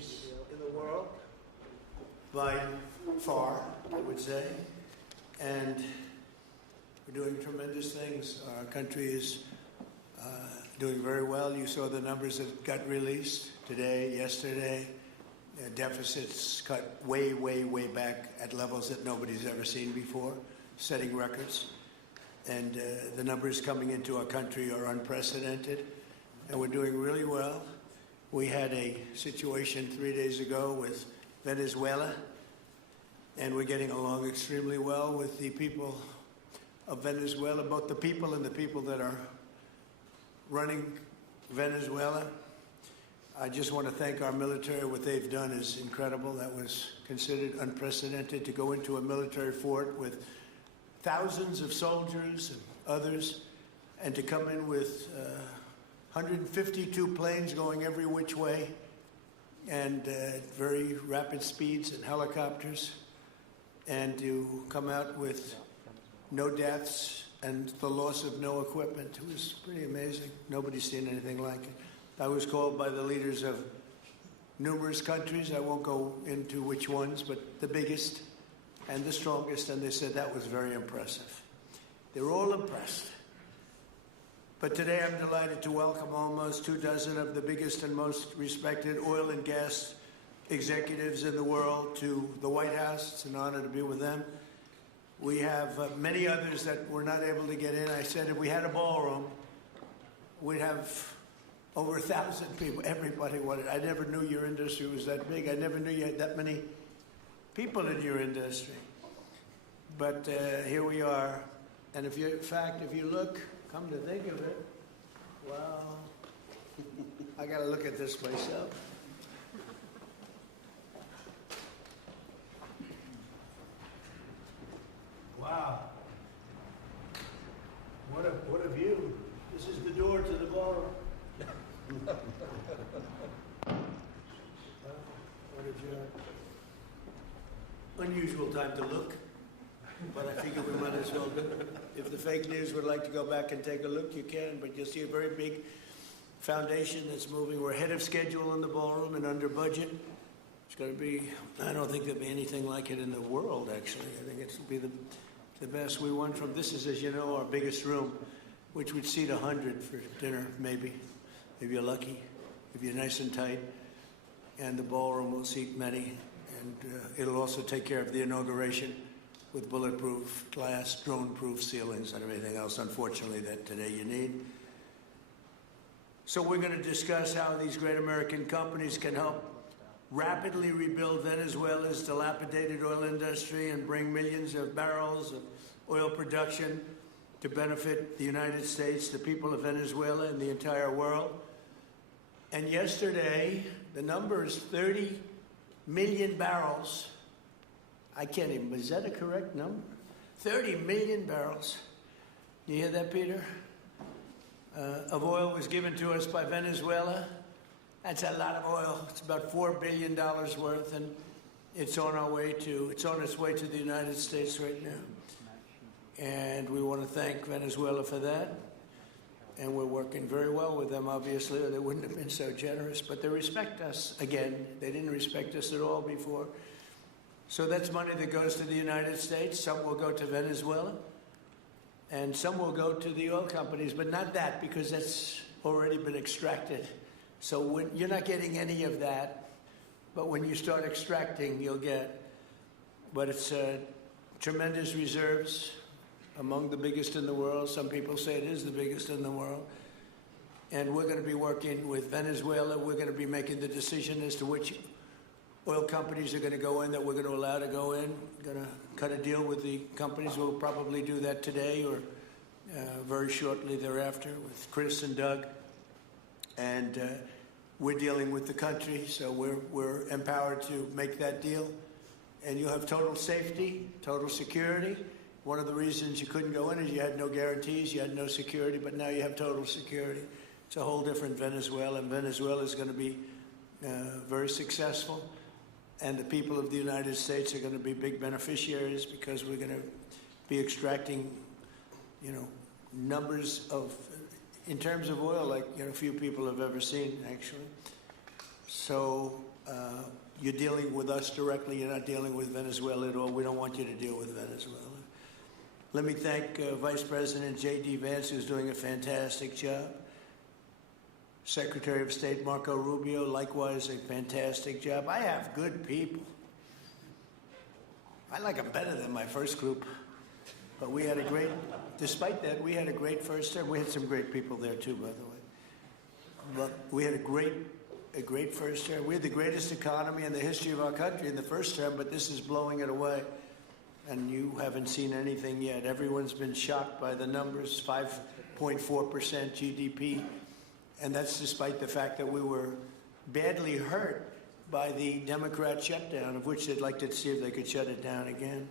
countries in the world, by far, I would say. And we're doing tremendous things. Our country is doing very well. You saw the numbers that got released today, yesterday. Deficits cut way, way, way back at levels that nobody's ever seen before, setting records. And the numbers coming into our country are unprecedented. And we're doing really well. We had a situation 3 days ago with Venezuela, and we're getting along extremely well with the people of Venezuela, both the people and the people that are running Venezuela. I just want to thank our military. What they've done is incredible. That was considered unprecedented, to go into a military fort with thousands of soldiers and others, and to come in with 152 planes going every which way, and very rapid speeds and helicopters, and to come out with no deaths and the loss of no equipment. It was pretty amazing. Nobody's seen anything like it. I was called by the leaders of numerous countries. I won't go into which ones, but the biggest and the strongest, and they said that was very impressive. They were all impressed. But today I'm delighted to welcome almost 24 of the biggest and most respected oil and gas executives in the world to the White House. It's an honor to be with them. We have many others that were not able to get in. I said if we had a ballroom, we'd have over 1,000 people. Everybody wanted. I never knew your industry was that big. I never knew you had that many people in your industry. But here we are. And if you, in fact, if you look, come to think of it, wow, I got to look at this myself. Wow. What a view. This is the door to the ballroom. What a job. Unusual time to look, but I figure we might as well do it. If the fake news would like to go back and take a look, you can, but you'll see a very big foundation that's moving. We're ahead of schedule in the ballroom and under budget. It's going to be, I don't think there'll be anything like it in the world, actually. I think it's going to be the best. We won from, this is, as you know, our biggest room, which would seat 100 for dinner, maybe, if you're lucky, if you're nice and tight. And the ballroom will seat many. And it'll also take care of the inauguration with bulletproof glass, drone-proof ceilings, and everything else, unfortunately, that today you need. So we're going to discuss how these great American companies can help rapidly rebuild Venezuela's dilapidated oil industry and bring millions of barrels of oil production to benefit the United States, the people of Venezuela, and the entire world. And yesterday, the number is 30 million barrels. I can't even, is that a correct number? 30 million barrels. You hear that, Peter? Of oil was given to us by Venezuela. That's a lot of oil. It's about $4 billion worth, and it's on its way to the United States right now. And we want to thank Venezuela for that. And we're working very well with them, obviously, or they wouldn't have been so generous. But they respect us again. They didn't respect us at all before. So that's money that goes to the United States. Some will go to Venezuela. And some will go to the oil companies, but not that, because that's already been extracted. So you're not getting any of that. But when you start extracting, you'll get. But it's tremendous reserves. Among the biggest in the world. Some people say it is the biggest in the world. And we're going to be working with Venezuela. We're going to be making the decision as to which oil companies are going to go in, that we're going to allow to go in. We're going to cut a deal with the companies. We'll probably do that today or very shortly thereafter with Chris and Doug. And we're dealing with the country, so we're empowered to make that deal. And you'll have total safety, total security. One of the reasons you couldn't go in is you had no guarantees, you had no security, but now you have total security. It's a whole different Venezuela, and Venezuela is going to be very successful. And the people of the United States are going to be big beneficiaries because we're going to be extracting, numbers of, in terms of oil, like few people have ever seen, actually. So You're dealing with us directly. You're not dealing with Venezuela at all. We don't want you to deal with Venezuela. Let me thank Vice President J.D. Vance, who's doing a fantastic job. Secretary of State Marco Rubio, likewise a fantastic job. I have good people. I like them better than my first group. But we had a great, despite that, we had a great first term. We had some great people there too, by the way. But we had a great first term. We had the greatest economy in the history of our country in the first term, but this is blowing it away. And you haven't seen anything yet. Everyone's been shocked by the numbers, 5.4% GDP. And that's despite the fact that we were badly hurt by the Democrat shutdown, of which they'd like to see if they could shut it down again.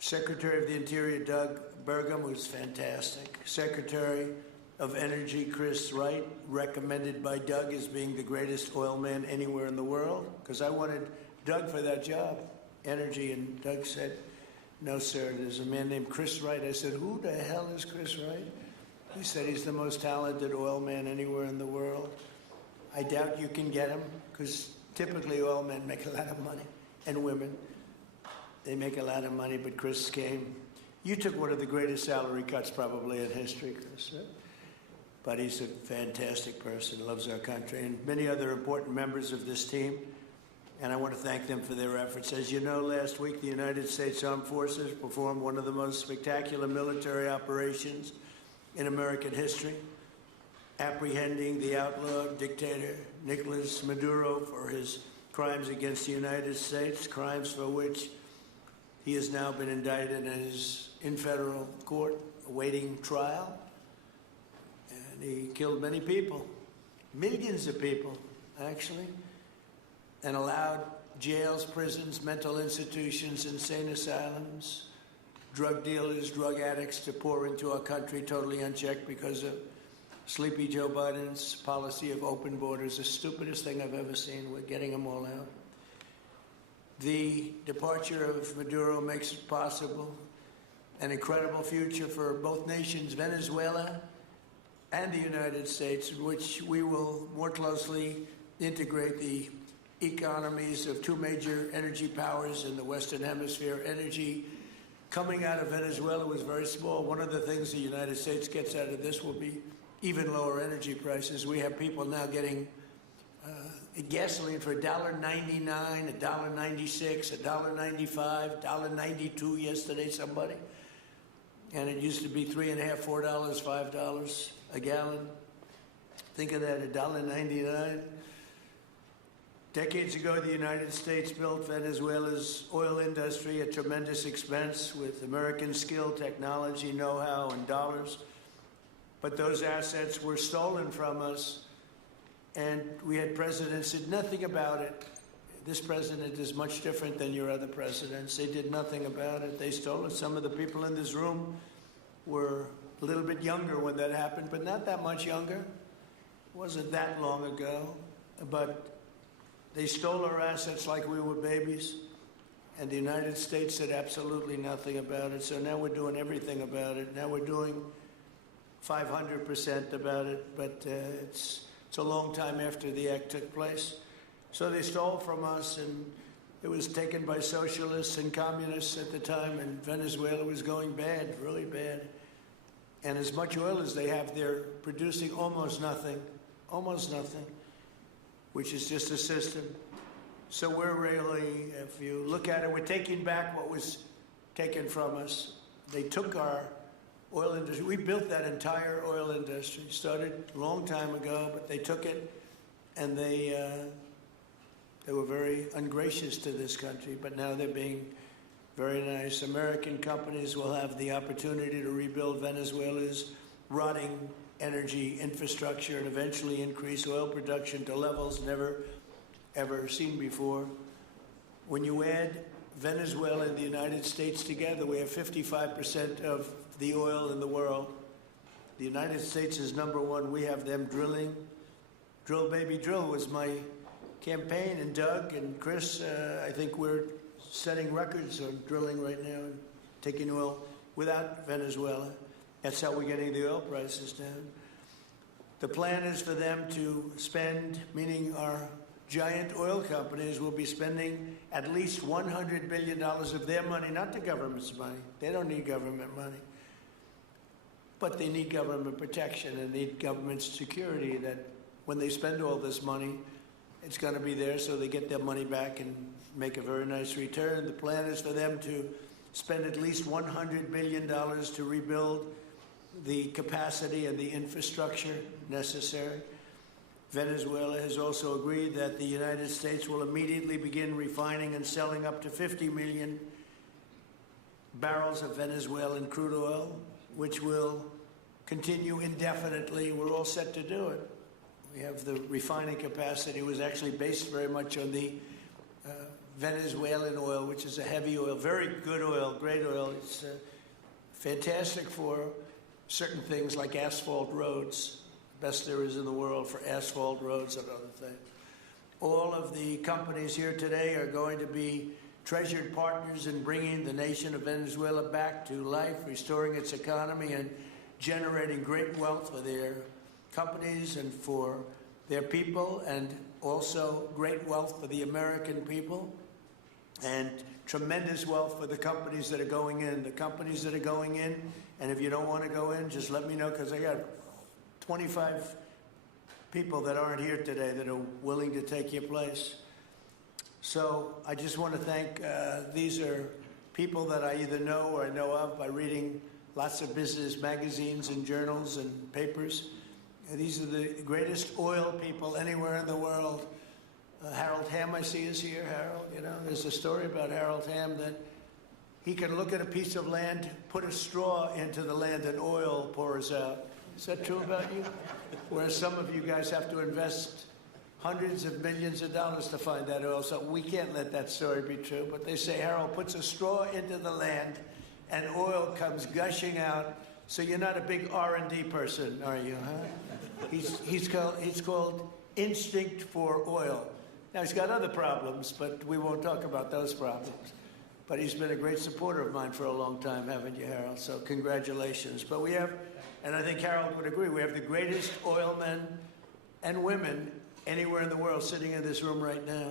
Secretary of the Interior, Doug Burgum, who's fantastic. Secretary of Energy, Chris Wright, recommended by Doug as being the greatest oil man anywhere in the world, because I wanted Doug for that job, energy, and Doug said, no, sir, there's a man named Chris Wright. I said, who the hell is Chris Wright? He said he's the most talented oil man anywhere in the world. I doubt you can get him, because typically oil men make a lot of money, and women. They make a lot of money, but Chris came. You took one of the greatest salary cuts probably in history, Chris. Right? But he's a fantastic person, loves our country, and many other important members of this team. And I want to thank them for their efforts. As you know, last week, the United States Armed Forces performed one of the most spectacular military operations in American history, apprehending the outlaw dictator Nicolas Maduro for his crimes against the United States, crimes for which he has now been indicted and is in federal court awaiting trial. And he killed many people, millions of people, actually, and allowed jails, prisons, mental institutions, insane asylums, drug dealers, drug addicts to pour into our country totally unchecked because of Sleepy Joe Biden's policy of open borders, the stupidest thing I've ever seen. We're getting them all out. The departure of Maduro makes it possible an incredible future for both nations, Venezuela and the United States, in which we will more closely integrate the economies of two major energy powers in the Western Hemisphere. Energy coming out of Venezuela was very small. One of the things the United States gets out of this will be even lower energy prices. We have people now getting gasoline for $1.99, $1.96, $1.95, $1.92 yesterday, somebody. And it used to be $3.50, $4, $5 a gallon. Think of that, $1.99. Decades ago, the United States built Venezuela's oil industry at tremendous expense with American skill, technology, know-how, and dollars. But those assets were stolen from us, and we had presidents who did nothing about it. This president is much different than your other presidents. They did nothing about it. They stole it. Some of the people in this room were a little bit younger when that happened, but not that much younger. It wasn't that long ago. But they stole our assets like we were babies, and the United States did absolutely nothing about it. So now we're doing everything about it. Now we're doing 500% about it, but it's a long time after the act took place. So they stole from us, and it was taken by socialists and communists at the time, and Venezuela was going bad, really bad. And as much oil as they have, they're producing almost nothing, which is just a system. So we're really, if you look at it, we're taking back what was taken from us. They took our oil industry. We built that entire oil industry. Started a long time ago, but they took it, and they were very ungracious to this country, but now they're being very nice. American companies will have the opportunity to rebuild Venezuela's rotting energy infrastructure and eventually increase oil production to levels never, ever seen before. When you add Venezuela and the United States together, we have 55% of the oil in the world. The United States is number one. We have them drilling. Drill, baby, drill was my campaign. And Doug and Chris, I think we're setting records on drilling right now and taking oil without Venezuela. That's how we're getting the oil prices down. The plan is for them to spend, meaning our giant oil companies will be spending at least $100 billion of their money, not the government's money. They don't need government money. But they need government protection and need government security that when they spend all this money, it's going to be there so they get their money back and make a very nice return. The plan is for them to spend at least $100 billion to rebuild the capacity and the infrastructure necessary. Venezuela has also agreed that the United States will immediately begin refining and selling up to 50 million barrels of Venezuelan crude oil, which will continue indefinitely. We're all set to do it. We have the refining capacity. It was actually based very much on the Venezuelan oil, which is a heavy oil, very good oil, great oil. It's fantastic for certain things like asphalt roads, best there is in the world for asphalt roads and other things. All of the companies here today are going to be treasured partners in bringing the nation of Venezuela back to life, restoring its economy, and generating great wealth for their companies and for their people, and also great wealth for the American people, and tremendous wealth for the companies that are going in. The companies that are going in, and if you don't want to go in, just let me know, because I got 25 people that aren't here today that are willing to take your place. So I just want to thank, these are people that I either know or I know of by reading lots of business magazines and journals and papers. These are the greatest oil people anywhere in the world. Harold Hamm, I see, is here. Harold, you know, there's a story about Harold Hamm that he can look at a piece of land, put a straw into the land, and oil pours out. Is that true about you? Whereas some of you guys have to invest hundreds of millions of dollars to find that oil, so we can't let that story be true. But they say Harold puts a straw into the land, and oil comes gushing out. So you're not a big R&D person, are you, huh? He's called Instinct for Oil. Now, he's got other problems, but we won't talk about those problems. But he's been a great supporter of mine for a long time, haven't you, Harold? So congratulations. But we have, and I think Harold would agree, we have the greatest oil men and women anywhere in the world sitting in this room right now.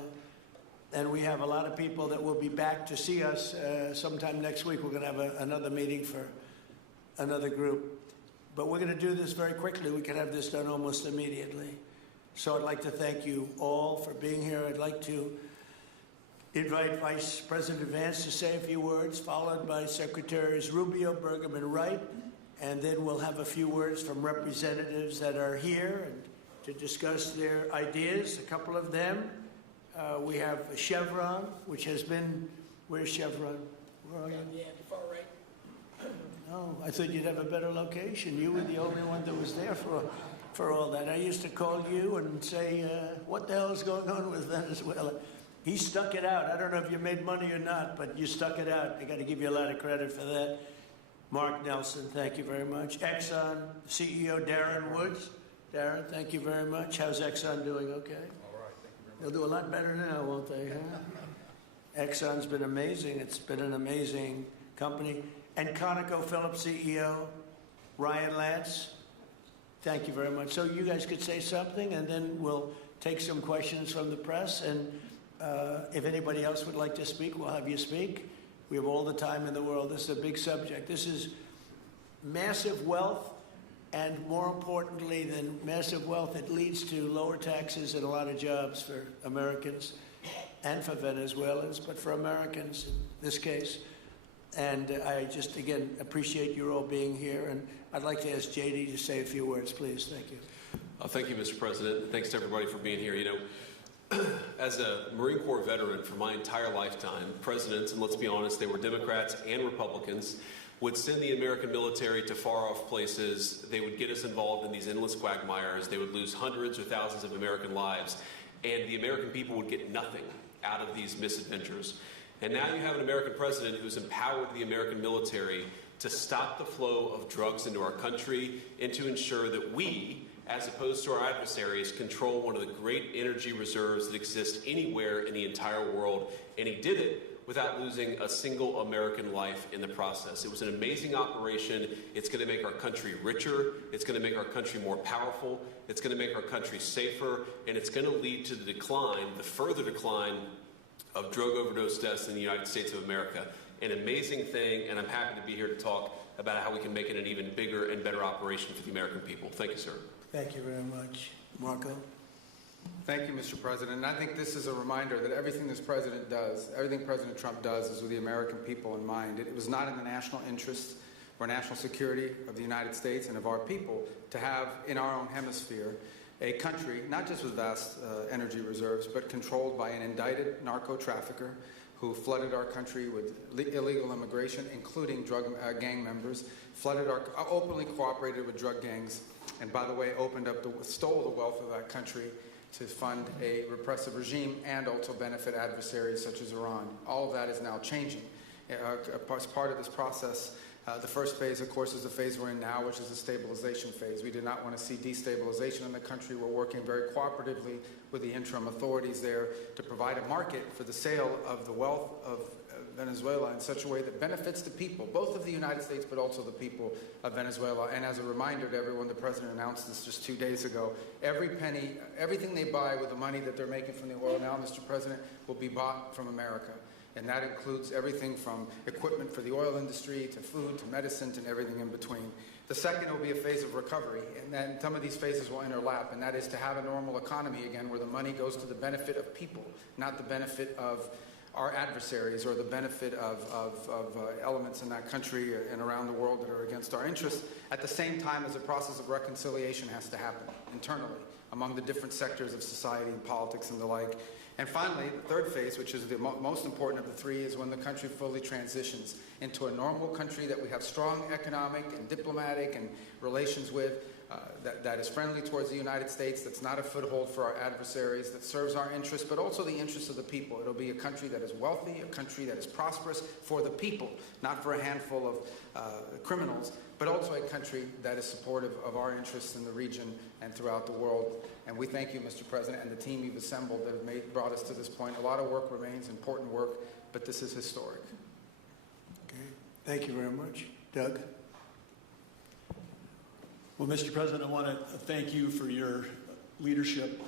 And we have a lot of people that will be back to see us sometime next week. We're going to have another meeting for another group. But we're going to do this very quickly. We can have this done almost immediately. So I'd like to thank you all for being here. I'd like to invite Vice President Vance to say a few words, followed by Secretaries Rubio, Burgum, and Wright. And then we'll have a few words from representatives that are here and to discuss their ideas, a couple of them. We have Chevron, which has been, where's Chevron? Where are you? Yeah, far right. Oh, I thought you'd have a better location. You were the only one that was there for all that. I used to call you and say, what the hell is going on with Venezuela? He stuck it out. I don't know if you made money or not, but you stuck it out. I got to give you a lot of credit for that. Mark Nelson, thank you very much. Exxon CEO Darren Woods. Darren, thank you very much. How's Exxon doing? Okay? All right, thank you very much. They'll do a lot better now, won't they? Huh? Exxon's been amazing. It's been an amazing company. And ConocoPhillips CEO Ryan Lance, thank you very much. So you guys could say something, and then we'll take some questions from the press. And if anybody else would like to speak, we'll have you speak. We have all the time in the world. This is a big subject. This is massive wealth, and more importantly than massive wealth, it leads to lower taxes and a lot of jobs for Americans and for Venezuelans, but for Americans in this case. And I just, again, appreciate you all being here. And I'd like to ask JD to say a few words, please. Thank you. Thank you, Mr. President. Thanks to everybody for being here. You know, as a Marine Corps veteran for my entire lifetime, presidents, and let's be honest, they were Democrats and Republicans, would send the American military to far-off places. They would get us involved in these endless quagmires. They would lose hundreds or thousands of American lives, and the American people would get nothing out of these misadventures. And now you have an American president who's empowered the American military to stop the flow of drugs into our country and to ensure that we, as opposed to our adversaries, control one of the great energy reserves that exist anywhere in the entire world. And he did it without losing a single American life in the process. It was an amazing operation. It's going to make our country richer. It's going to make our country more powerful. It's going to make our country safer. And it's going to lead to the decline, the further decline of drug overdose deaths in the United States of America. An amazing thing, and I'm happy to be here to talk about how we can make it an even bigger and better operation for the American people. Thank you, sir. Thank you very much. Marco? Thank you, Mr. President. And I think this is a reminder that everything this president does, everything President Trump does, is with the American people in mind. It was not in the national interest or national security of the United States and of our people to have in our own hemisphere a country, not just with vast energy reserves, but controlled by an indicted narco trafficker who flooded our country with illegal immigration, including drug gang members, openly cooperated with drug gangs, and by the way, stole the wealth of that country to fund a repressive regime and also benefit adversaries such as Iran. All of that is now changing. As part of this process, the first phase, of course, is the phase we're in now, which is the stabilization phase. We do not want to see destabilization in the country. We're working very cooperatively with the interim authorities there to provide a market for the sale of the wealth of Venezuela in such a way that benefits the people, both of the United States, but also the people of Venezuela. And as a reminder to everyone, the President announced this just 2 days ago. Every penny, everything they buy with the money that they're making from the oil now, Mr. President, will be bought from America. And that includes everything from equipment for the oil industry to food to medicine and everything in between. The second will be a phase of recovery, and then some of these phases will interlap, and that is to have a normal economy again where the money goes to the benefit of people, not the benefit of our adversaries or the benefit of elements in that country and around the world that are against our interests, at the same time as a process of reconciliation has to happen internally among the different sectors of society and politics and the like. And finally, the third phase, which is the most important of the three, is when the country fully transitions into a normal country that we have strong economic and diplomatic and relations with, that is friendly towards the United States, that's not a foothold for our adversaries, that serves our interests, but also the interests of the people. It'll be a country that is wealthy, a country that is prosperous for the people, not for a handful of criminals, but also a country that is supportive of our interests in the region and throughout the world. And we thank you, Mr. President, and the team you've assembled that have brought us to this point. A lot of work remains, important work, but this is historic. Okay. Thank you very much. Doug? Well, Mr. President, I want to thank you for your leadership,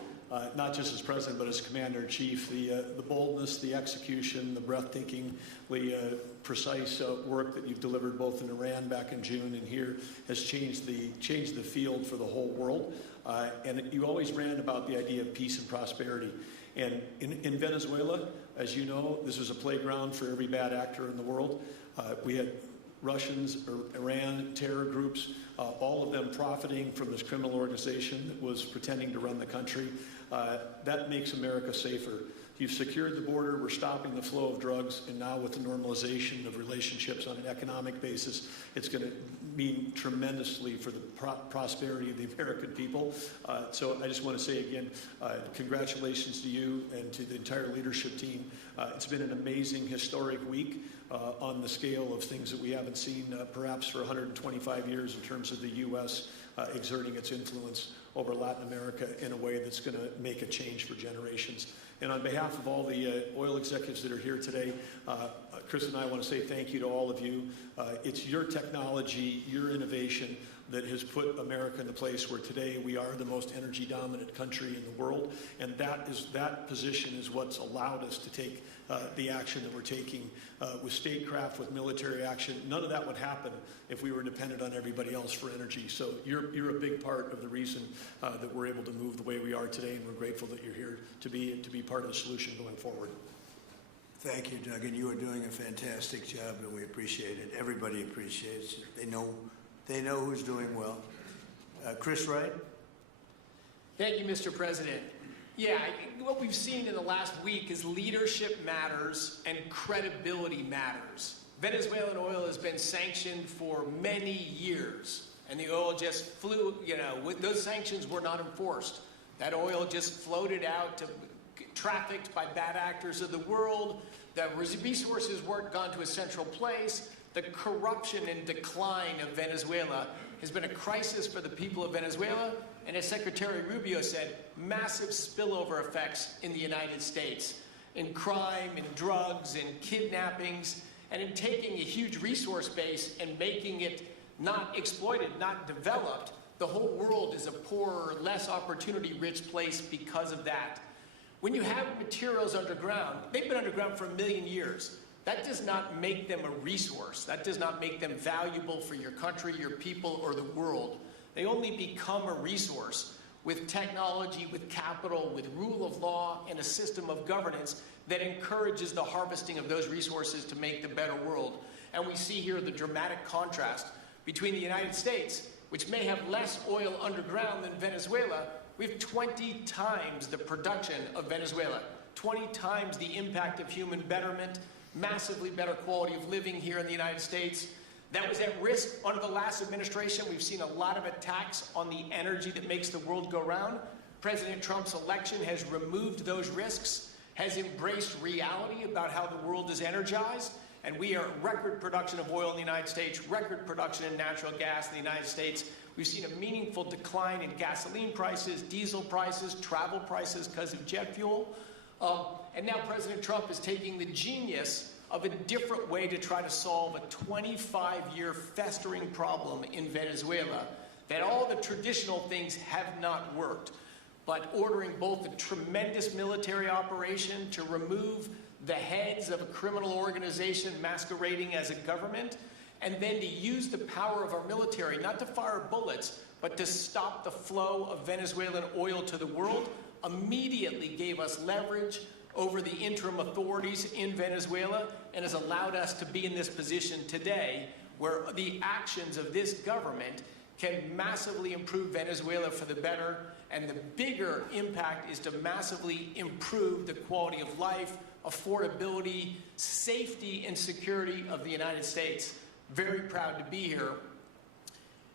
not just as President, but as Commander-in-Chief. The boldness, the execution, the breathtakingly precise work that you've delivered both in Iran back in June and here has changed the field for the whole world. And you always ran about the idea of peace and prosperity. And in Venezuela, as you know, this was a playground for every bad actor in the world. We had Russians, Iran, terror groups, all of them profiting from this criminal organization that was pretending to run the country. That makes America safer. You've secured the border, we're stopping the flow of drugs, and now with the normalization of relationships on an economic basis, it's going to mean tremendously for the prosperity of the American people. So I just want to say again, congratulations to you and to the entire leadership team. It's been an amazing, historic week on the scale of things that we haven't seen perhaps for 125 years in terms of the U.S. Exerting its influence over Latin America in a way that's going to make a change for generations. And on behalf of all the oil executives that are here today, Chris and I want to say thank you to all of you. It's your technology, your innovation that has put America in the place where today we are the most energy dominant country in the world. And that position is what's allowed us to take the action that we're taking with statecraft, with military action. None of that would happen if we were dependent on everybody else for energy. So you're a big part of the reason that we're able to move the way we are today, and we're grateful that you're here to be part of the solution going forward. Thank you, Doug, and you are doing a fantastic job, and we appreciate it. Everybody appreciates it. They know who's doing well. Chris Wright? Thank you, Mr. President. Yeah, what we've seen in the last week is leadership matters and credibility matters. Venezuelan oil has been sanctioned for many years, and the oil just flew, those sanctions were not enforced. That oil just floated out to trafficked by bad actors of the world. The resources weren't gone to a central place. The corruption and decline of Venezuela has been a crisis for the people of Venezuela, and as Secretary Rubio said, massive spillover effects in the United States. in crime, in drugs, in kidnappings, and in taking a huge resource base and making it not exploited, not developed. The whole world is a poorer, less opportunity-rich place because of that. When you have materials underground, they've been underground for 1 million years. That does not make them a resource. That does not make them valuable for your country, your people, or the world. They only become a resource with technology, with capital, with rule of law, and a system of governance that encourages the harvesting of those resources to make the better world. And we see here the dramatic contrast between the United States, which may have less oil underground than Venezuela. We have 20 times the production of Venezuela, 20 times the impact of human betterment, massively better quality of living here in the United States. That was at risk under the last administration. We've seen a lot of attacks on the energy that makes the world go round. President Trump's election has removed those risks, has embraced reality about how the world is energized, and we are record production of oil in the United States, record production in natural gas in the United States. We've seen a meaningful decline in gasoline prices, diesel prices, travel prices because of jet fuel. And now President Trump is taking the genius of a different way to try to solve a 25-year festering problem in Venezuela, that all the traditional things have not worked, but ordering both a tremendous military operation to remove the heads of a criminal organization masquerading as a government, and then to use the power of our military, not to fire bullets, but to stop the flow of Venezuelan oil to the world, immediately gave us leverage over the interim authorities in Venezuela and has allowed us to be in this position today where the actions of this government can massively improve Venezuela for the better, and the bigger impact is to massively improve the quality of life, affordability, safety, and security of the United States. Very proud to be here.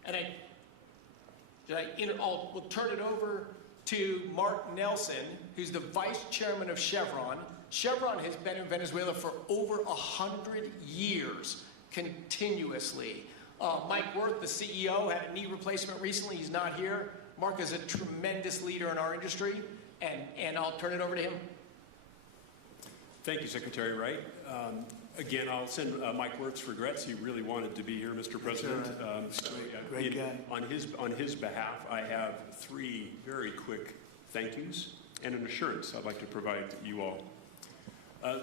And we'll turn it over to Mark Nelson, who's the vice chairman of Chevron. Chevron has been in Venezuela for over 100 years, continuously. Mike Wirth, the CEO, had a knee replacement recently. He's not here. Mark is a tremendous leader in our industry, and I'll turn it over to him. Thank you, Secretary Wright. Again, I'll send Mike Wirth's regrets. He really wanted to be here, Mr. President. Great guy. On his behalf, I have 3 very quick thank yous and an assurance I'd like to provide to you all.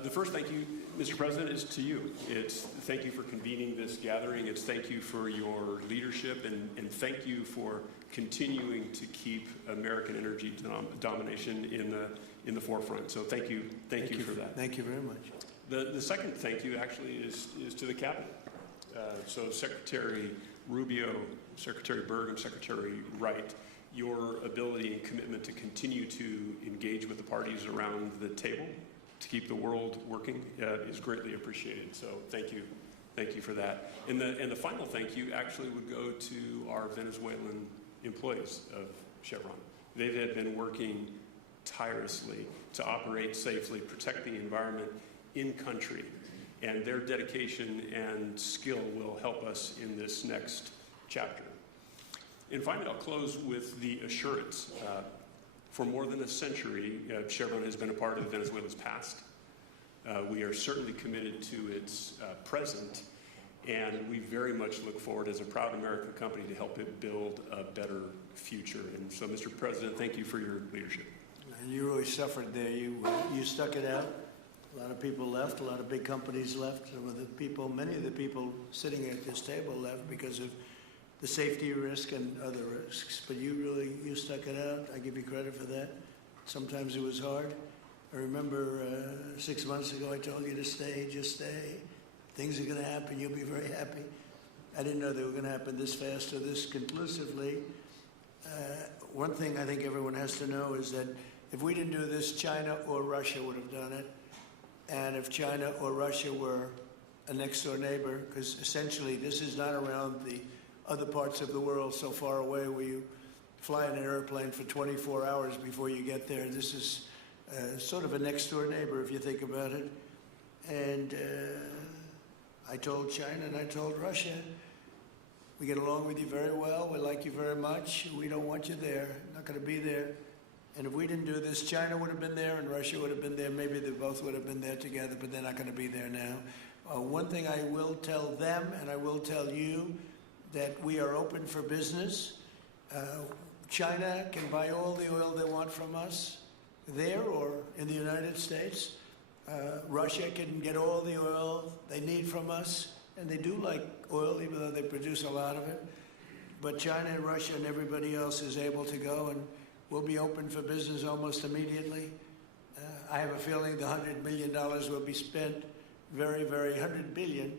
The first thank you, Mr. President, is to you. It's thank you for convening this gathering. It's thank you for your leadership, and thank you for continuing to keep American energy domination in the forefront. So thank you for that. Thank you very much. The second thank you actually is to the cabinet. So Secretary Rubio, Secretary Berg, and Secretary Wright, your ability and commitment to continue to engage with the parties around the table to keep the world working is greatly appreciated. So thank you for that. And the final thank you actually would go to our Venezuelan employees of Chevron. They have been working tirelessly to operate safely, protect the environment in country, and their dedication and skill will help us in this next chapter. And finally, I'll close with the assurance. For more than a century, Chevron has been a part of Venezuela's past. We are certainly committed to its present, and we very much look forward as a proud American company to help it build a better future. And so, Mr. President, thank you for your leadership. And you really suffered there. You stuck it out. A lot of people left. A lot of big companies left. Many of the people sitting at this table left because of the safety risk and other risks. But you stuck it out. I give you credit for that. Sometimes it was hard. I remember 6 months ago I told you to stay, just stay. Things are going to happen. You'll be very happy. I didn't know they were going to happen this fast or this conclusively. One thing I think everyone has to know is that if we didn't do this, China or Russia would have done it. And if China or Russia were a next-door neighbor, because essentially this is not around the other parts of the world so far away where you fly in an airplane for 24 hours before you get there. This is sort of a next-door neighbor if you think about it. And I told China and I told Russia, we get along with you very well. We like you very much. We don't want you there. Not going to be there. And if we didn't do this, China would have been there and Russia would have been there. Maybe they both would have been there together, but they're not going to be there now. One thing I will tell them, and I will tell you, that we are open for business. China can buy all the oil they want from us there or in the United States. Russia can get all the oil they need from us, and they do like oil, even though they produce a lot of it. But China and Russia and everybody else is able to go, and we'll be open for business almost immediately. I have a feeling the $100 million will be spent $100 billion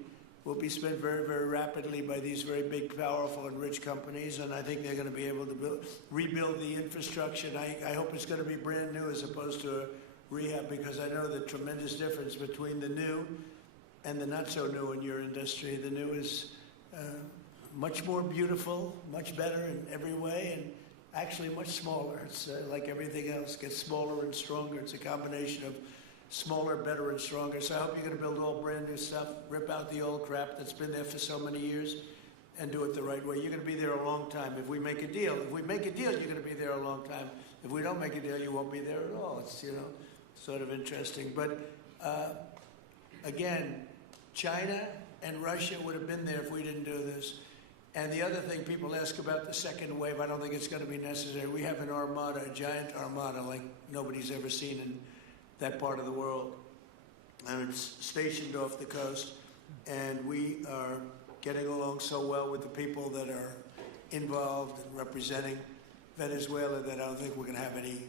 will be spent very, very rapidly by these very big, powerful, and rich companies, and I think they're going to be able to rebuild the infrastructure. And I hope it's going to be brand new as opposed to a rehab, because I know the tremendous difference between the new and the not so new in your industry. The new is much more beautiful, much better in every way, and actually much smaller. It's like everything else, gets smaller and stronger. It's a combination of smaller, better, and stronger. So I hope you're going to build all brand new stuff, rip out the old crap that's been there for so many years, and do it the right way. You're going to be there a long time. If we make a deal, you're going to be there a long time. If we don't make a deal, you won't be there at all. It's, sort of interesting. But again, China and Russia would have been there if we didn't do this. And the other thing people ask about the second wave, I don't think it's going to be necessary. We have an armada, a giant armada like nobody's ever seen in that part of the world. And it's stationed off the coast. And we are getting along so well with the people that are involved in representing Venezuela that I don't think we're going to have any,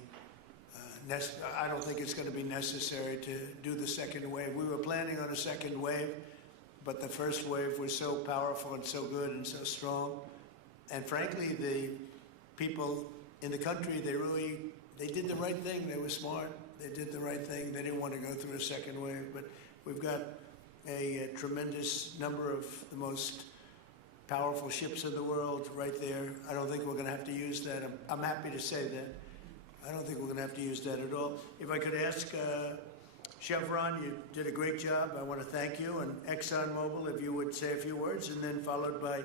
I don't think it's going to be necessary to do the second wave. We were planning on a second wave, but the first wave was so powerful and so good and so strong. And frankly, the people in the country, they did the right thing. They were smart. They did the right thing. They didn't want to go through a second wave. But we've got a tremendous number of the most powerful ships in the world right there. I don't think we're going to have to use that. I'm happy to say that. I don't think we're going to have to use that at all. If I could ask Chevron, you did a great job. I want to thank you. And ExxonMobil, if you would say a few words, and then followed by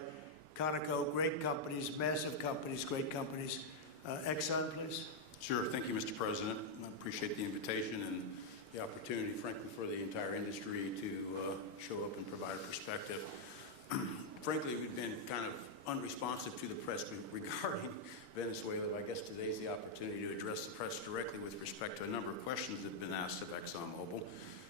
Conoco, great companies, massive companies, great companies. Exxon, please. Sure. Thank you, Mr. President. I appreciate the invitation and the opportunity, frankly, for the entire industry to show up and provide a perspective. Frankly, we've been kind of unresponsive to the press regarding Venezuela. I guess today's the opportunity to address the press directly with respect to a number of questions that have been asked of ExxonMobil.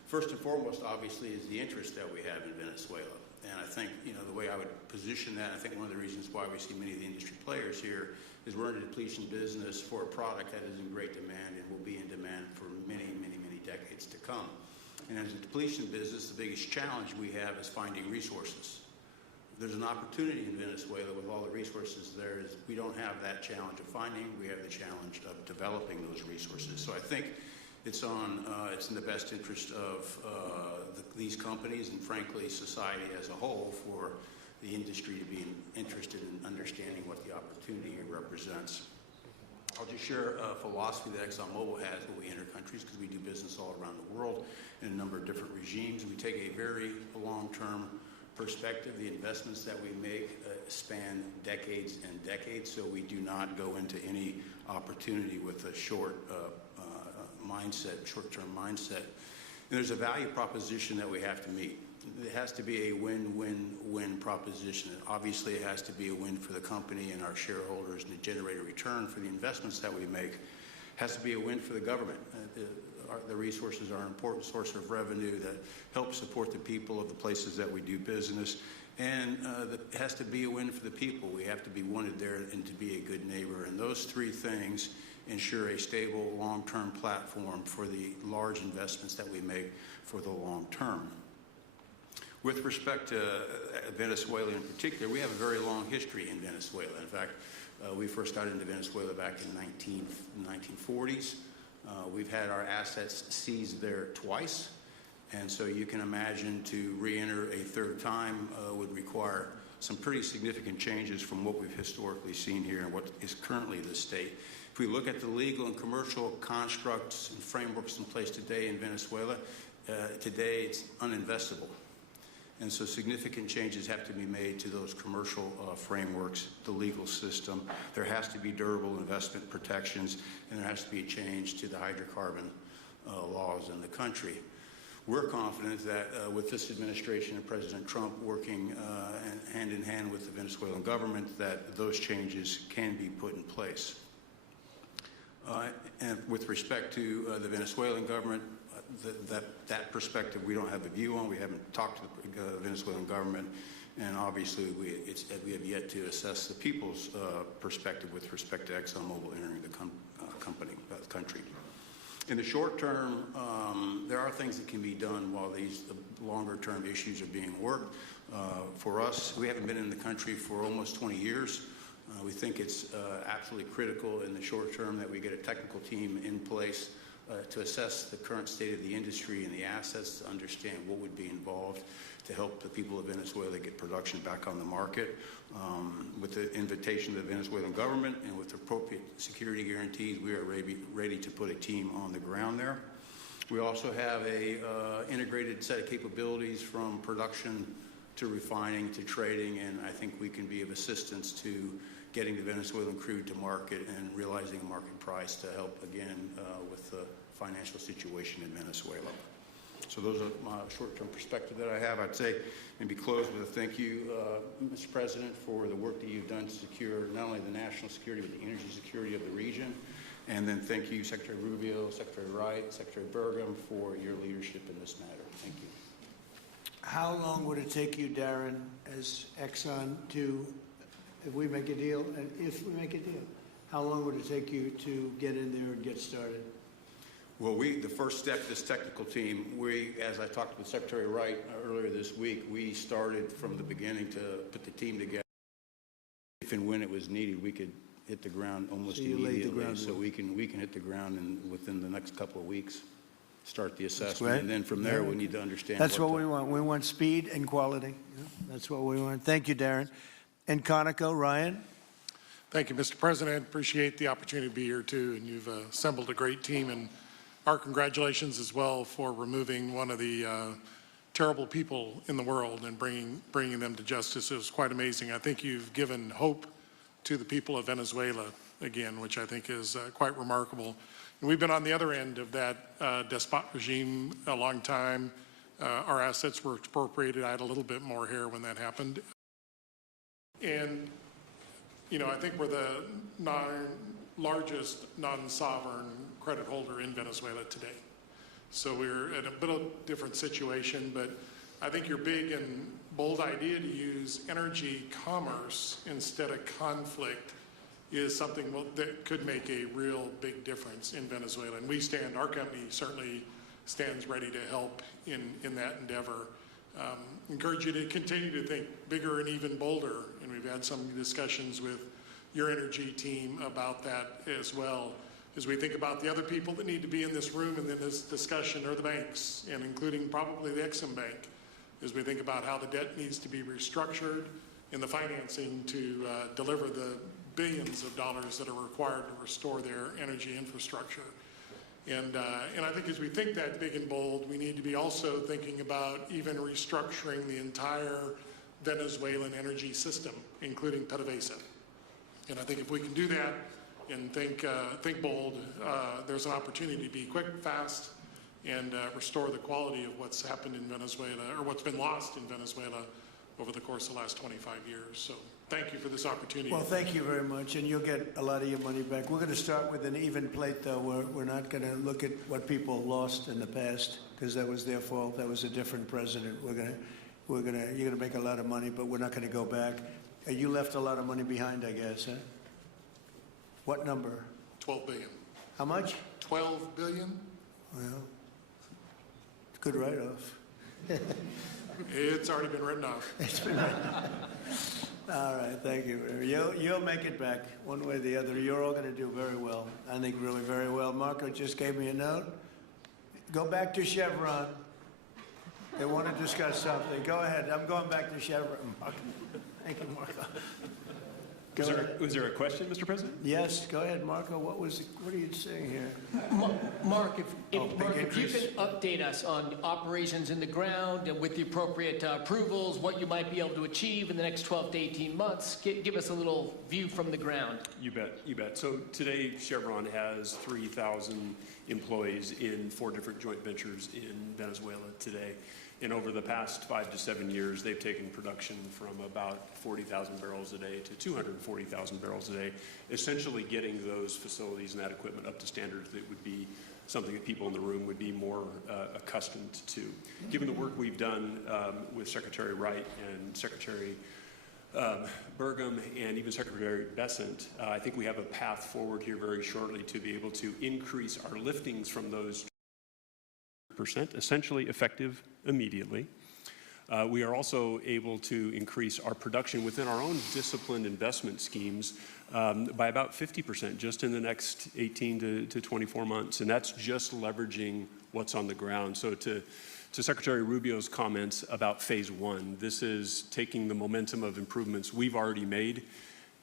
First and foremost, obviously, is the interest that we have in Venezuela. And I think, the way I would position that, I think one of the reasons why we see many of the industry players here is we're in a depletion business for a product that is in great demand and will be in demand for many, many, many decades to come. And as a depletion business, the biggest challenge we have is finding resources. There's an opportunity in Venezuela with all the resources there. Is we don't have that challenge of finding. We have the challenge of developing those resources. So I think it's in the best interest of these companies and, frankly, society as a whole for the industry to be interested in understanding what the opportunity here represents. I'll just share a philosophy that ExxonMobil has when we enter countries, because we do business all around the world in a number of different regimes. We take a very long-term perspective. The investments that we make span decades and decades, so we do not go into any opportunity with a short-term mindset. And there's a value proposition that we have to meet. It has to be a win-win-win proposition. Obviously, it has to be a win for the company and our shareholders and to generate a return for the investments that we make. It has to be a win for the government. The resources are an important source of revenue that help support the people of the places that we do business. And it has to be a win for the people. We have to be wanted there and to be a good neighbor. And those three things ensure a stable, long-term platform for the large investments that we make for the long term. With respect to Venezuela in particular, we have a very long history in Venezuela. In fact, we first got into Venezuela back in the 1940s. We've had our assets seized there twice, and so you can imagine to re-enter a third time would require some pretty significant changes from what we've historically seen here and what is currently the state. If we look at the legal and commercial constructs and frameworks in place today in Venezuela, today it's uninvestable. And so significant changes have to be made to those commercial frameworks, the legal system. There has to be durable investment protections, and there has to be a change to the hydrocarbon laws in the country. We're confident that with this administration and President Trump working hand in hand with the Venezuelan government, that those changes can be put in place. And with respect to the Venezuelan government, that perspective we don't have a view on. We haven't talked to the Venezuelan government, and obviously we have yet to assess the people's perspective with respect to ExxonMobil entering the country. In the short term, there are things that can be done while the longer-term issues are being worked. For us, we haven't been in the country for almost 20 years. We think it's absolutely critical in the short term that we get a technical team in place to assess the current state of the industry and the assets, to understand what would be involved to help the people of Venezuela get production back on the market. With the invitation of the Venezuelan government and with appropriate security guarantees, we are ready to put a team on the ground there. We also have a integrated set of capabilities from production to refining to trading, and I think we can be of assistance to getting the Venezuelan crude to market and realizing a market price to help, again, with the financial situation in Venezuela. So those are my short-term perspective that I have. I'd say maybe close with a thank you, Mr. President, for the work that you've done to secure not only the national security, but the energy security of the region. And then thank you, Secretary Rubio, Secretary Wright, Secretary Burgum, for your leadership in this matter. Thank you. How long would it take you, Darren, as Exxon to, if we make a deal, how long would it take you to get in there and get started? Well, the first step, this technical team, as I talked with Secretary Wright earlier this week, we started from the beginning to put the team together. If and when it was needed, we could hit the ground almost immediately. So we can hit the ground within the next couple of weeks, start the assessment, and then from there we need to understand. That's what we want. We want speed and quality. That's what we want. Thank you, Darren. And Conoco, Ryan. Thank you, Mr. President. Appreciate the opportunity to be here too, and you've assembled a great team. And our congratulations as well for removing one of the terrible people in the world and bringing them to justice. It was quite amazing. I think you've given hope to the people of Venezuela again, which I think is quite remarkable. And we've been on the other end of that despot regime a long time. Our assets were expropriated. I had a little bit more hair when that happened. And, you know, I think we're the largest non-sovereign credit holder in Venezuela today. So we're in a bit of a different situation, but I think your big and bold idea to use energy commerce instead of conflict is something that could make a real big difference in Venezuela. And our company certainly stands ready to help in that endeavor. Encourage you to continue to think bigger and even bolder. And we've had some discussions with your energy team about that as well. As we think about the other people that need to be in this room and in this discussion are the banks, and including probably the Exim Bank, as we think about how the debt needs to be restructured and the financing to deliver the billions of dollars that are required to restore their energy infrastructure. And I think as we think that big and bold, we need to be also thinking about even restructuring the entire Venezuelan energy system, including PDVSA. And I think if we can do that and think bold, there's an opportunity to be quick, fast, and restore the quality of what's happened in Venezuela, or what's been lost in Venezuela over the course of the last 25 years. So thank you for this opportunity. Well, thank you very much, and you'll get a lot of your money back. We're going to start with an even plate, though. We're not going to look at what people lost in the past, because that was their fault. That was a different president. You're going to make a lot of money, but we're not going to go back. You left a lot of money behind, I guess, huh? What number? 12 billion. How much? 12 billion? Well, good write-off. It's already been written off. It's been written off. All right, thank you. You'll make it back one way or the other. You're all going to do very well. I think really very well. Marco just gave me a note. Go back to Chevron. They want to discuss something. Go ahead. I'm going back to Chevron. Marco. Thank you, Marco. Was there a question, Mr. President? Yes, go ahead, Marco. What are you saying here? Mark, if you increase. can update us on operations in the ground and with the appropriate approvals, what you might be able to achieve in the next 12 to 18 months, give us a little view from the ground. You bet. So today, Chevron has 3,000 employees in 4 different joint ventures in Venezuela today. And over the past 5 to 7 years, they've taken production from about 40,000 barrels a day to 240,000 barrels a day, essentially getting those facilities and that equipment up to standards that would be something that people in the room would be more accustomed to. Given the work we've done with Secretary Wright and Secretary Burgum and even Secretary Bessent, I think we have a path forward here very shortly to be able to increase our liftings from those % essentially effective immediately. We are also able to increase our production within our own disciplined investment schemes by about 50% just in the next 18 to 24 months. And that's just leveraging what's on the ground. So to Secretary Rubio's comments about phase 1, this is taking the momentum of improvements we've already made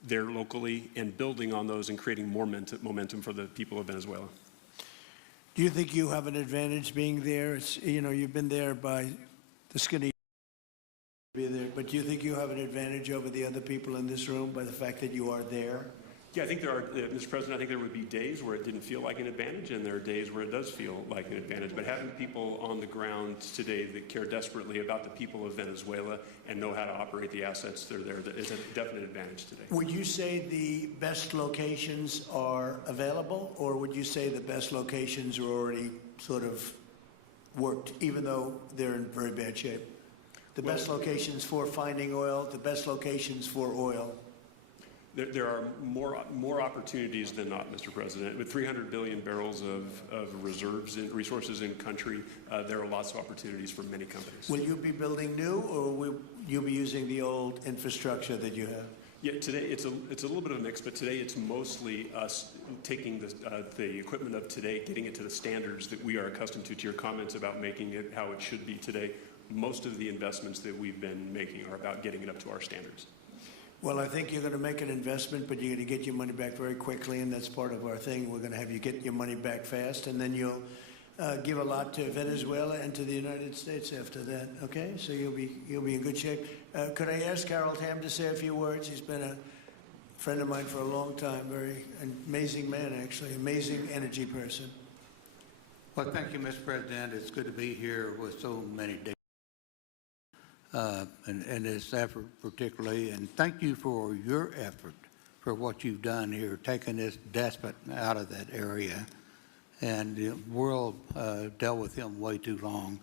there locally and building on those and creating more momentum for the people of Venezuela. Do you think you have an advantage being there? You've been there by the skinny be there, but do you think you have an advantage over the other people in this room by the fact that you are there? Yeah, I think there are, Mr. President, I think there would be days where it didn't feel like an advantage, and there are days where it does feel like an advantage. But having people on the ground today that care desperately about the people of Venezuela and know how to operate the assets that are there, that is a definite advantage today. Would you say the best locations are available, or would you say the best locations are already sort of worked, even though they're in very bad shape? The best locations for finding oil, the best locations for oil. There are more opportunities than not, Mr. President. With 300 billion barrels of reserves and resources in country, there are lots of opportunities for many companies. Will you be building new, or will you be using the old infrastructure that you have? Yeah, today it's a little bit of a mix, but today it's mostly us taking the equipment of today, getting it to the standards that we are accustomed to your comments about making it how it should be today. Most of the investments that we've been making are about getting it up to our standards. Well, I think you're going to make an investment, but you're going to get your money back very quickly, and that's part of our thing. We're going to have you get your money back fast, and then you'll give a lot to Venezuela and to the United States after that. Okay, so you'll be in good shape. Could I ask Harold Hamm to say a few words? He's been a friend of mine for a long time. Very amazing man, actually, amazing energy person. Well, thank you, Mr. President. It's good to be here with so many days. And this effort particularly, and thank you for your effort for what you've done here, taking this despot out of that area, and the world dealt with him way too long.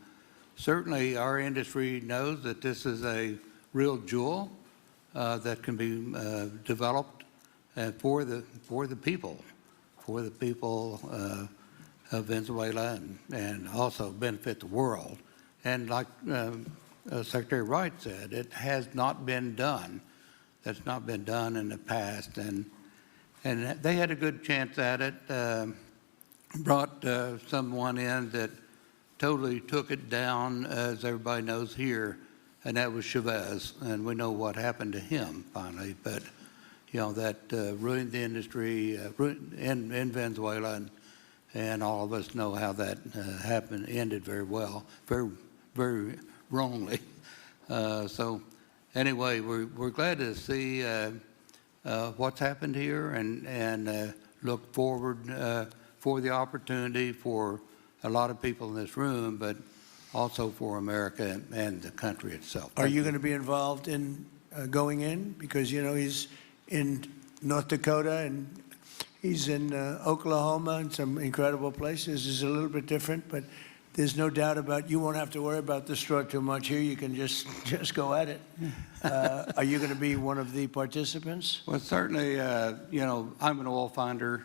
Certainly our industry knows that this is a real jewel that can be developed for the people of Venezuela, and also benefit the world. And like Secretary Wright said, it has not been done. That's not been done in the past, and they had a good chance at it. Brought someone in that totally took it down, as everybody knows here, and that was Chavez, and we know what happened to him finally. But that ruined the industry in Venezuela, and all of us know how that ended very well, very, very wrongly. So anyway, we're glad to see what's happened here, and look forward for the opportunity for a lot of people in this room, but also for America and the country itself. Are you going to be involved in going in? Because, he's in North Dakota, and he's in Oklahoma, and some incredible places. It's a little bit different, but there's no doubt about you won't have to worry about the straw too much here. You can just go at it. Are you going to be one of the participants? Well, certainly, I'm an oil finder,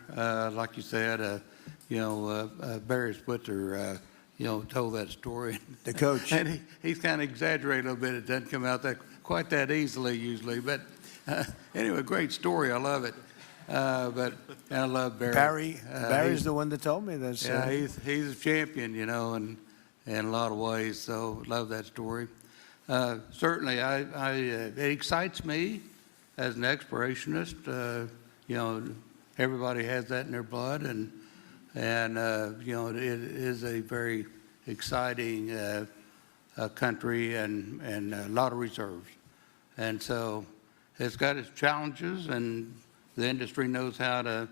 like you said. Barry Spitzer, told that story. The coach. And he's kind of exaggerated a little bit. It doesn't come out quite that easily usually. But anyway, great story. I love it. But I love Barry. Barry's the one that told me this. Yeah, he's a champion, in a lot of ways. So love that story. Certainly, it excites me as an explorationist, you know, everybody has that in their blood, and you know, it is a very exciting country and a lot of reserves. And so it's got its challenges, and the industry knows how to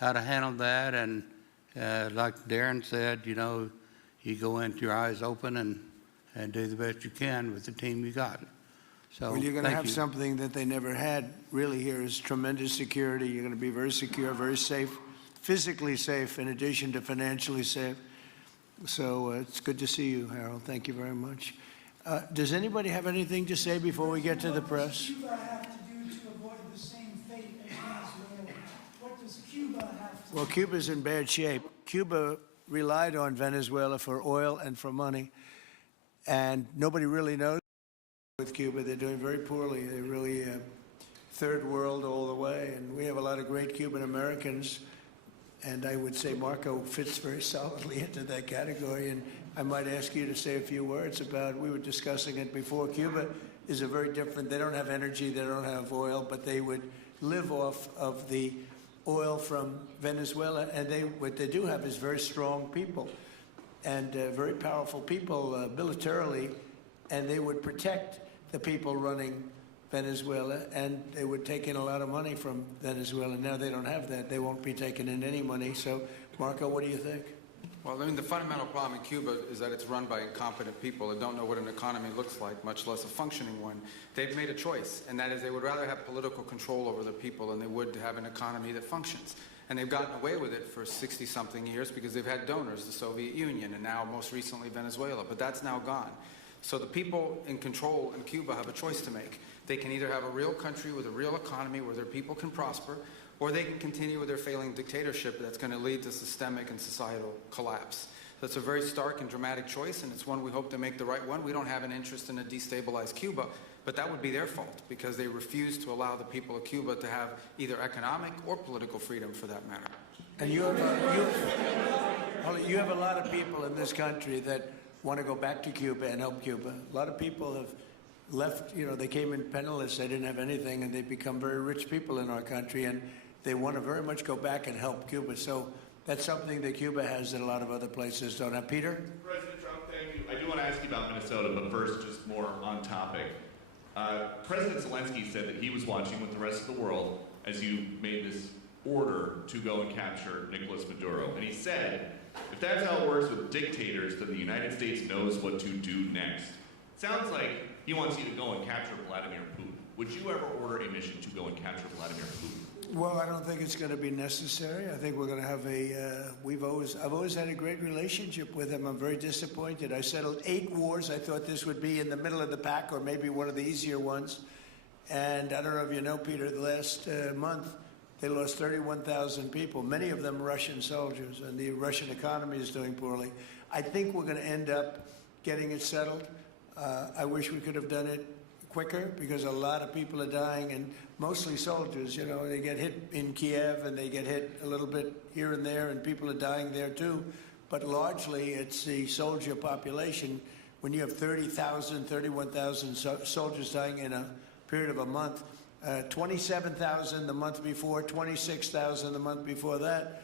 handle that. And like Darren said, you know, you go into your eyes open and do the best you can with the team you got. So Well, you're going to thank have you. something that they never had really here is tremendous security. You're going to be very secure, very safe, physically safe in addition to financially safe. So it's good to see you, Harold. Thank you very much. Does anybody have anything to say before we get to the press? What does Cuba have to do to avoid the same fate as Venezuela? What does Cuba have to Well, Cuba's in bad shape. Cuba relied on Venezuela for oil and for money, and nobody really knows with Cuba. They're doing very poorly. They're really third world all the way, and we have a lot of great Cuban Americans, and I would say Marco fits very solidly into that category. And I might ask you to say a few words about, we were discussing it before, Cuba is a very different, they don't have energy, they don't have oil, but they would live off of the oil from Venezuela, and what they do have is very strong people and very powerful people militarily, and they would protect the people running Venezuela, and they would take in a lot of money from Venezuela. Now they don't have that. They won't be taking in any money. So, Marco, what do you think? Well, I mean, the fundamental problem in Cuba is that it's run by incompetent people that don't know what an economy looks like, much less a functioning one. They've made a choice, and that is they would rather have political control over the people than they would to have an economy that functions. And they've gotten away with it for 60-something years because they've had donors, the Soviet Union, and now most recently Venezuela. But that's now gone. So the people in control in Cuba have a choice to make. They can either have a real country with a real economy where their people can prosper, or they can continue with their failing dictatorship that's going to lead to systemic and societal collapse. That's a very stark and dramatic choice, and it's one we hope to make the right one. We don't have an interest in a destabilized Cuba, but that would be their fault because they refuse to allow the people of Cuba to have either economic or political freedom for that matter. And you have a lot of people in this country that want to go back to Cuba and help Cuba. A lot of people have left, you know, they came in penniless, they didn't have anything, and they've become very rich people in our country, and they want to very much go back and help Cuba. So that's something that Cuba has that a lot of other places don't have. Peter? President Trump, thank you. I do want to ask you about Minnesota, but first, just more on topic. President Zelensky said that he was watching with the rest of the world as you made this order to go and capture Nicolas Maduro. And he said, if that's how it works with dictators, then the United States knows what to do next. Sounds like he wants you to go and capture Vladimir Putin. Would you ever order a mission to go and capture Vladimir Putin? Well, I don't think it's going to be necessary. I think we're going to have I've always had a great relationship with him. I'm very disappointed. I settled 8 wars. I thought this would be in the middle of the pack or maybe one of the easier ones. And I don't know if you know, Peter, the last month, they lost 31,000 people, many of them Russian soldiers, and the Russian economy is doing poorly. I think we're going to end up getting it settled. I wish we could have done it quicker because a lot of people are dying, and mostly soldiers. You know, they get hit in Kiev and they get hit a little bit here and there, and people are dying there too. But largely, it's the soldier population. When you have 30,000, 31,000 soldiers dying in a period of a month, 27,000 the month before, 26,000 the month before that,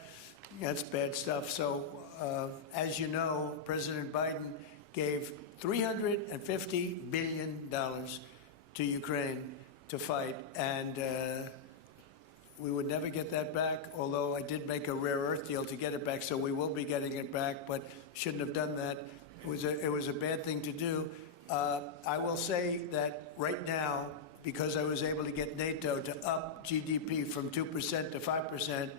that's bad stuff. So, as you know, President Biden gave $350 billion to Ukraine to fight, and we would never get that back, although I did make a rare earth deal to get it back, so we will be getting it back, but shouldn't have done that. It was a bad thing to do. I will say that right now, because I was able to get NATO to up GDP from 2% to 5%,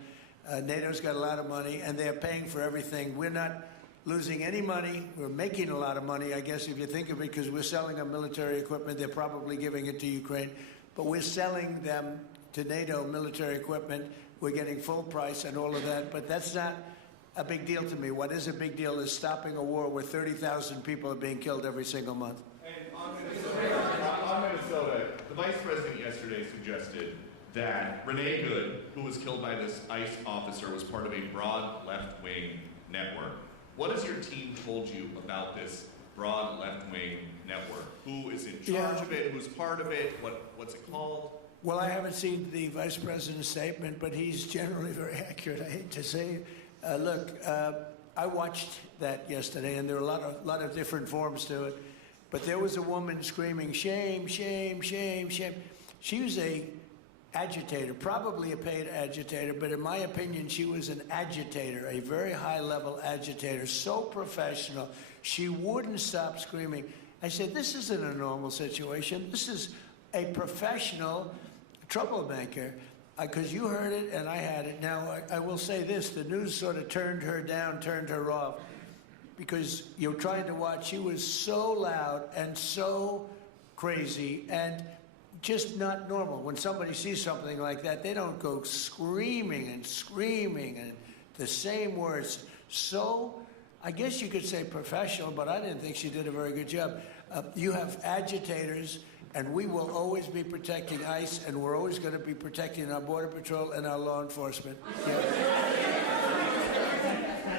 NATO's got a lot of money, and they're paying for everything. We're not losing any money. We're making a lot of money, I guess, if you think of it, because we're selling them military equipment. They're probably giving it to Ukraine. But we're selling them to NATO military equipment. We're getting full price and all of that. But that's not a big deal to me. What is a big deal is stopping a war where 30,000 people are being killed every single month. And on Minnesota, the vice president yesterday suggested that Renee Good, who was killed by this ICE officer, was part of a broad left-wing network. What has your team told you about this broad left-wing network? Who is in charge of it? Who's part of it? What's it called? Well, I haven't seen the Vice President's statement, but he's generally very accurate. I hate to say it. Look, I watched that yesterday, and there are a lot of different forms to it. But there was a woman screaming, shame, shame, shame, shame. She was a agitator, probably a paid agitator, but in my opinion, she was an agitator, a very high-level agitator, so professional. She wouldn't stop screaming. I said, this isn't a normal situation. This is a professional troublemaker. Because you heard it and I had it. Now, I will say this, the news sort of turned her down, turned her off, because you're trying to watch. She was so loud and so crazy and just not normal. When somebody sees something like that, they don't go screaming and the same words. So, I guess you could say professional, but I didn't think she did a very good job. You have agitators, and we will always be protecting ICE, and we're always going to be protecting our Border Patrol and our law enforcement. Yeah.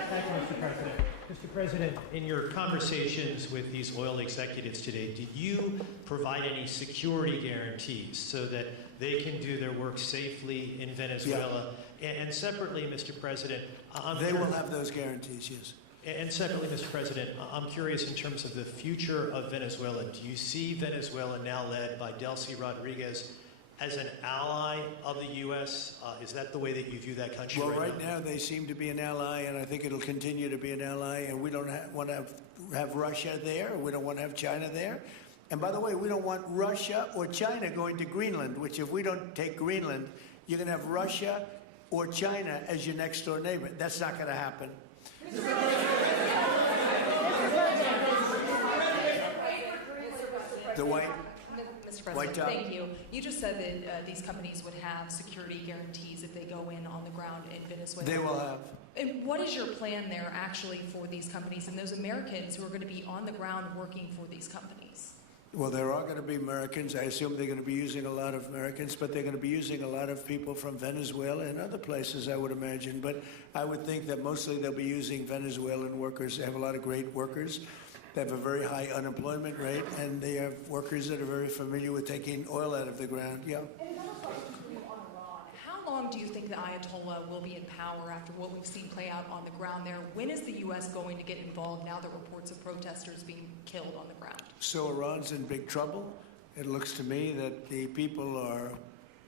Thank you, Mr. President. Mr. President, in your conversations with these oil executives today, did you provide any security guarantees so that they can do their work safely in Venezuela? Yeah. And separately, Mr. President, they will have those guarantees, yes. And separately, Mr. President, I'm curious in terms of the future of Venezuela. Do you see Venezuela now led by Delcy Rodriguez as an ally of the U.S.? Is that the way that you view that country right now? They seem to be an ally, and I think it'll continue to be an ally, and we don't want to have Russia there. We don't want to have China there. And by the way, we don't want Russia or China going to Greenland, which if we don't take Greenland, you're going to have Russia or China as your next-door neighbor. That's not going to happen. The white... Mr. President, thank you. You just said that these companies would have security guarantees if they go in on the ground in Venezuela. They will have. And what is your plan there actually for these companies and those Americans who are going to be on the ground working for these companies? Well, there are going to be Americans. I assume they're going to be using a lot of Americans, but they're going to be using a lot of people from Venezuela and other places, I would imagine. But I would think that mostly they'll be using Venezuelan workers. They have a lot of great workers. They have a very high unemployment rate, and they have workers that are very familiar with taking oil out of the ground. Yeah. And another question for you on Iran. How long do you think the Ayatollah will be in power after what we've seen play out on the ground there? When is the U.S. going to get involved now that reports of protesters being killed on the ground? So Iran's in big trouble. It looks to me that the people are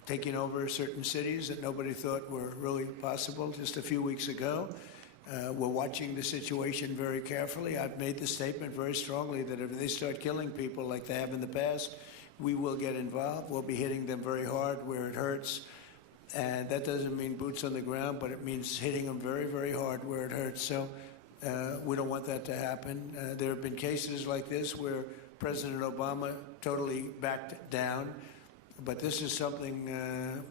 taking over certain cities that nobody thought were really possible just a few weeks ago. We're watching the situation very carefully. I've made the statement very strongly that if they start killing people like they have in the past, we will get involved. We'll be hitting them very hard where it hurts. And that doesn't mean boots on the ground, but it means hitting them very, very hard where it hurts. So we don't want that to happen. There have been cases like this where President Obama totally backed down. But this is something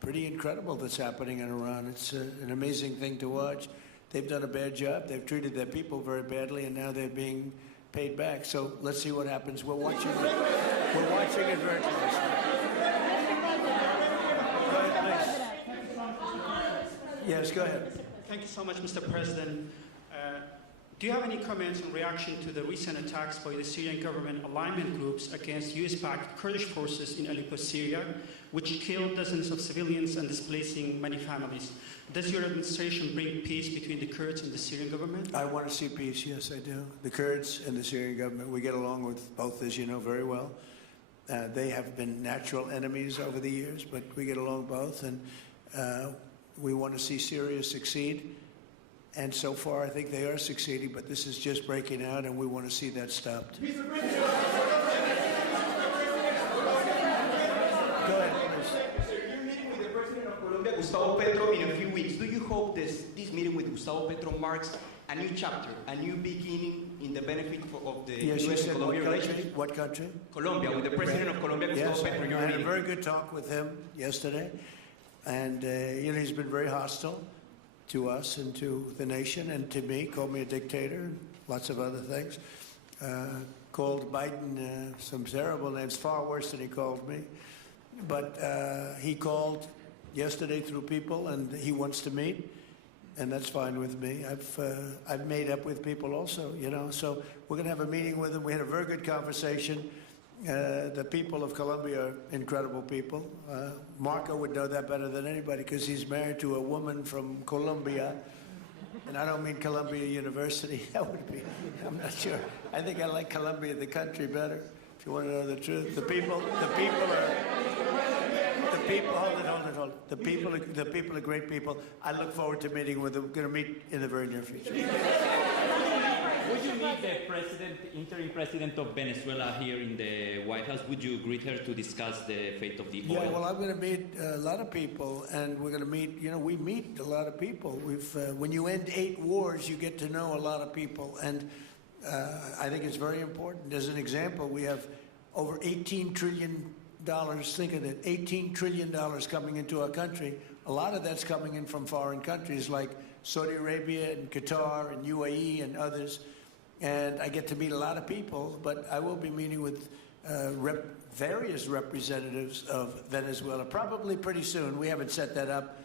pretty incredible that's happening in Iran. It's an amazing thing to watch. They've done a bad job. They've treated their people very badly, and now they're being paid back. So let's see what happens. We're watching it. We're watching it very closely. Go ahead, please. Yes, go ahead. Thank you so much, Mr. President. Do you have any comments in reaction to the recent attacks by the Syrian government alignment groups against US-backed Kurdish forces in Aleppo, Syria, which killed dozens of civilians and displacing many families? Does your administration bring peace between the Kurds and the Syrian government? I want to see peace, yes, I do. The Kurds and the Syrian government, we get along with both, as you know, very well. They have been natural enemies over the years, but we get along both, and we want to see Syria succeed. And so far, I think they are succeeding, but this is just breaking out, and we want to see that stopped. Go ahead, please. Sir, you're meeting with the President of Colombia, Gustavo Petro, in a few weeks. Do you hope this meeting with Gustavo Petro marks a new chapter, a new beginning in the benefit of the U.S. and Colombia relationship? What country? Colombia, with the President of Colombia, Gustavo Petro. Yes, I had a very good talk with him yesterday, and he's been very hostile to us and to the nation and to me, called me a dictator and lots of other things. Called Biden some terrible names, far worse than he called me. But he called yesterday through people, and he wants to meet, and that's fine with me. I've made up with people also, you know. So we're going to have a meeting with him. We had a very good conversation. The people of Colombia are incredible people. Marco would know that better than anybody because he's married to a woman from Colombia. And I don't mean Columbia University. That would be, I'm not sure. I think I like Columbia, the country, better. If you want to know the truth, the people are, hold it. The people are great people. I look forward to meeting with them. We're going to meet in the very near future. Would you meet the interim president of Venezuela here in the White House? Would you greet her to discuss the fate of the oil? Yeah, well, I'm going to meet a lot of people, and we're going to meet, we meet a lot of people. When you end 8 wars, you get to know a lot of people, and I think it's very important. As an example, we have over $18 trillion, think of it, $18 trillion coming into our country. A lot of that's coming in from foreign countries like Saudi Arabia and Qatar and UAE and others. And I get to meet a lot of people, but I will be meeting with various representatives of Venezuela probably pretty soon. We haven't set that up.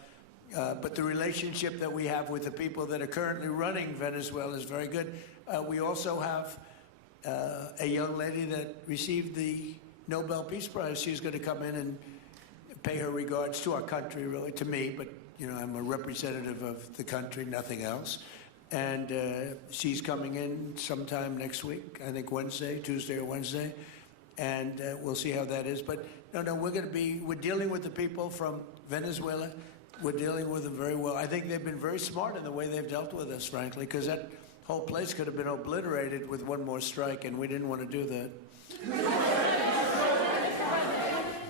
But the relationship that we have with the people that are currently running Venezuela is very good. We also have a young lady that received the Nobel Peace Prize. She's going to come in and pay her regards to our country, really, to me, but I'm a representative of the country, nothing else. And she's coming in sometime next week, I think Tuesday or Wednesday, and we'll see how that is. But no, we're dealing with the people from Venezuela. We're dealing with them very well. I think they've been very smart in the way they've dealt with us, frankly, because that whole place could have been obliterated with one more strike, and we didn't want to do that.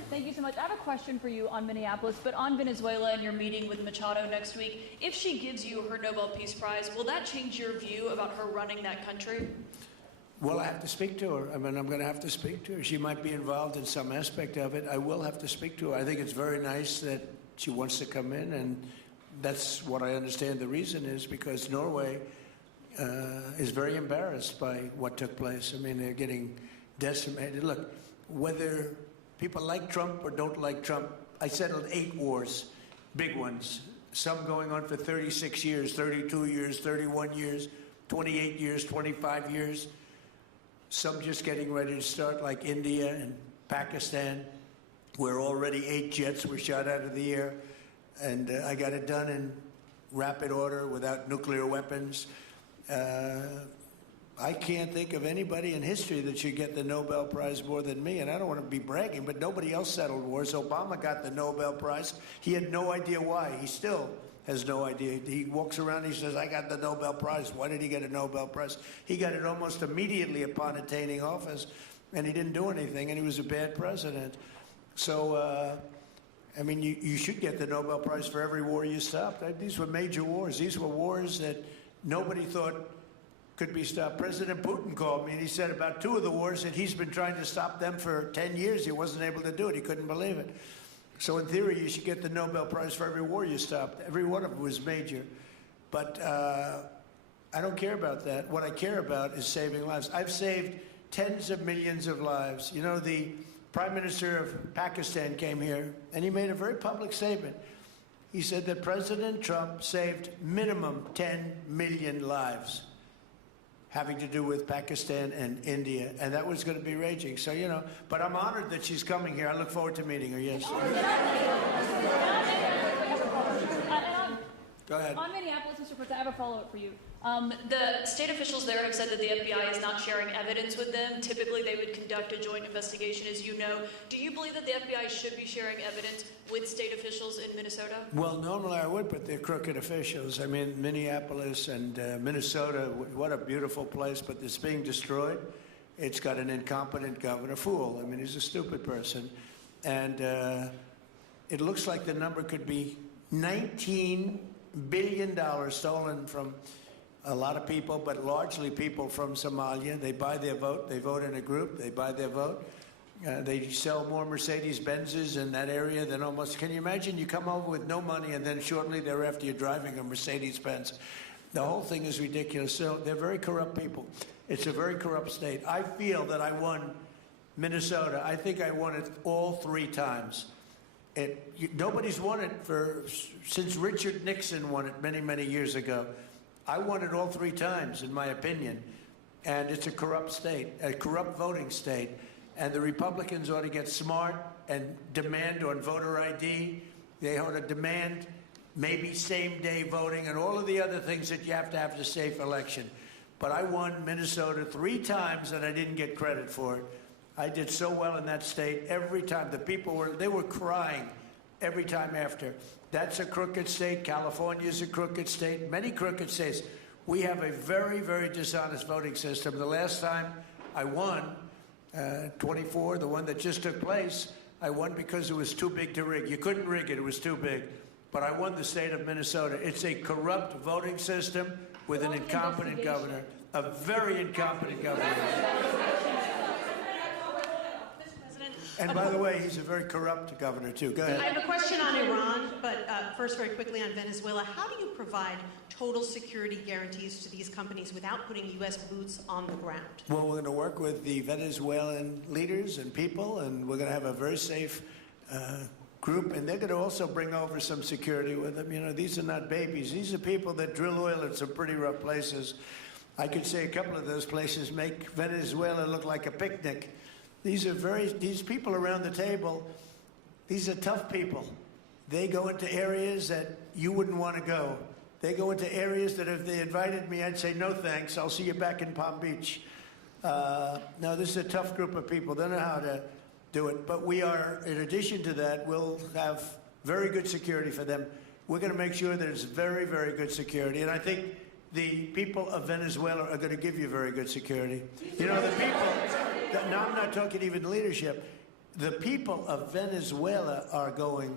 Thank you so much. I have a question for you on Minneapolis, but on Venezuela and your meeting with Machado next week. If she gives you her Nobel Peace Prize, will that change your view about her running that country? Well, I have to speak to her. I mean, I'm going to have to speak to her. She might be involved in some aspect of it. I will have to speak to her. I think it's very nice that she wants to come in, and that's what I understand the reason is, because Norway is very embarrassed by what took place. I mean, they're getting decimated. Look, whether people like Trump or don't like Trump, I settled 8 wars, big ones, some going on for 36 years, 32 years, 31 years, 28 years, 25 years, some just getting ready to start, like India and Pakistan, where already 8 jets were shot out of the air, and I got it done in rapid order without nuclear weapons. I can't think of anybody in history that should get the Nobel Prize more than me, and I don't want to be bragging, but nobody else settled wars. Obama got the Nobel Prize. He had no idea why. He still has no idea. He walks around and he says, I got the Nobel Prize. Why did he get a Nobel Prize? He got it almost immediately upon attaining office, and he didn't do anything, and he was a bad president. So, I mean, you should get the Nobel Prize for every war you stopped. These were major wars. These were wars that nobody thought could be stopped. President Putin called me and he said about 2 of the wars that he's been trying to stop them for 10 years. He wasn't able to do it. He couldn't believe it. So in theory, you should get the Nobel Prize for every war you stopped. Every one of them was major. But I don't care about that. What I care about is saving lives. I've saved tens of millions of lives. You know, the Prime Minister of Pakistan came here and he made a very public statement. He said that President Trump saved minimum 10 million lives having to do with Pakistan and India, and that was going to be raging. So, but I'm honored that she's coming here. I look forward to meeting her, yes. Go ahead. On Minneapolis, Mr. President, I have a follow-up for you. The state officials there have said that the FBI is not sharing evidence with them. Typically, they would conduct a joint investigation, as you know. Do you believe that the FBI should be sharing evidence with state officials in Minnesota? Well, normally I would, but they're crooked officials. I mean, Minneapolis and Minnesota, what a beautiful place, but it's being destroyed. It's got an incompetent governor, fool. I mean, he's a stupid person. And it looks like the number could be $19 billion stolen from a lot of people, but largely people from Somalia. They buy their vote. They vote in a group. They buy their vote. They sell more Mercedes-Benzes in that area than almost... Can you imagine you come over with no money and then shortly thereafter you're driving a Mercedes-Benz? The whole thing is ridiculous. So they're very corrupt people. It's a very corrupt state. I feel that I won Minnesota. I think I won it all 3 times. Nobody's won it since Richard Nixon won it many, many years ago. I won it all 3 times, in my opinion. And it's a corrupt state, a corrupt voting state. And the Republicans ought to get smart and demand on voter ID. They ought to demand maybe same-day voting and all of the other things that you have to have a safe election. But I won Minnesota 3 times and I didn't get credit for it. I did so well in that state every time. The people were crying every time after. That's a crooked state. California is a crooked state. Many crooked states. We have a very, very dishonest voting system. The last time I won, 24, the one that just took place, I won because it was too big to rig. You couldn't rig it. It was too big. But I won the state of Minnesota. It's a corrupt voting system with an incompetent governor, a very incompetent governor. And by the way, he's a very corrupt governor, too. Go ahead. I have a question on Iran, but first, very quickly on Venezuela. How do you provide total security guarantees to these companies without putting U.S. boots on the ground? Well, we're going to work with the Venezuelan leaders and people, and we're going to have a very safe group, and they're going to also bring over some security with them. You know, these are not babies. These are people that drill oil in some pretty rough places. I could say a couple of those places make Venezuela look like a picnic. These people around the table, these are tough people. They go into areas that you wouldn't want to go. They go into areas that if they invited me, I'd say, no thanks, I'll see you back in Palm Beach. No, this is a tough group of people. They know how to do it. But we are, in addition to that, we'll have very good security for them. We're going to make sure that it's very, very good security. And I think the people of Venezuela are going to give you very good security. You know, the people, now I'm not talking even leadership, the people of Venezuela are going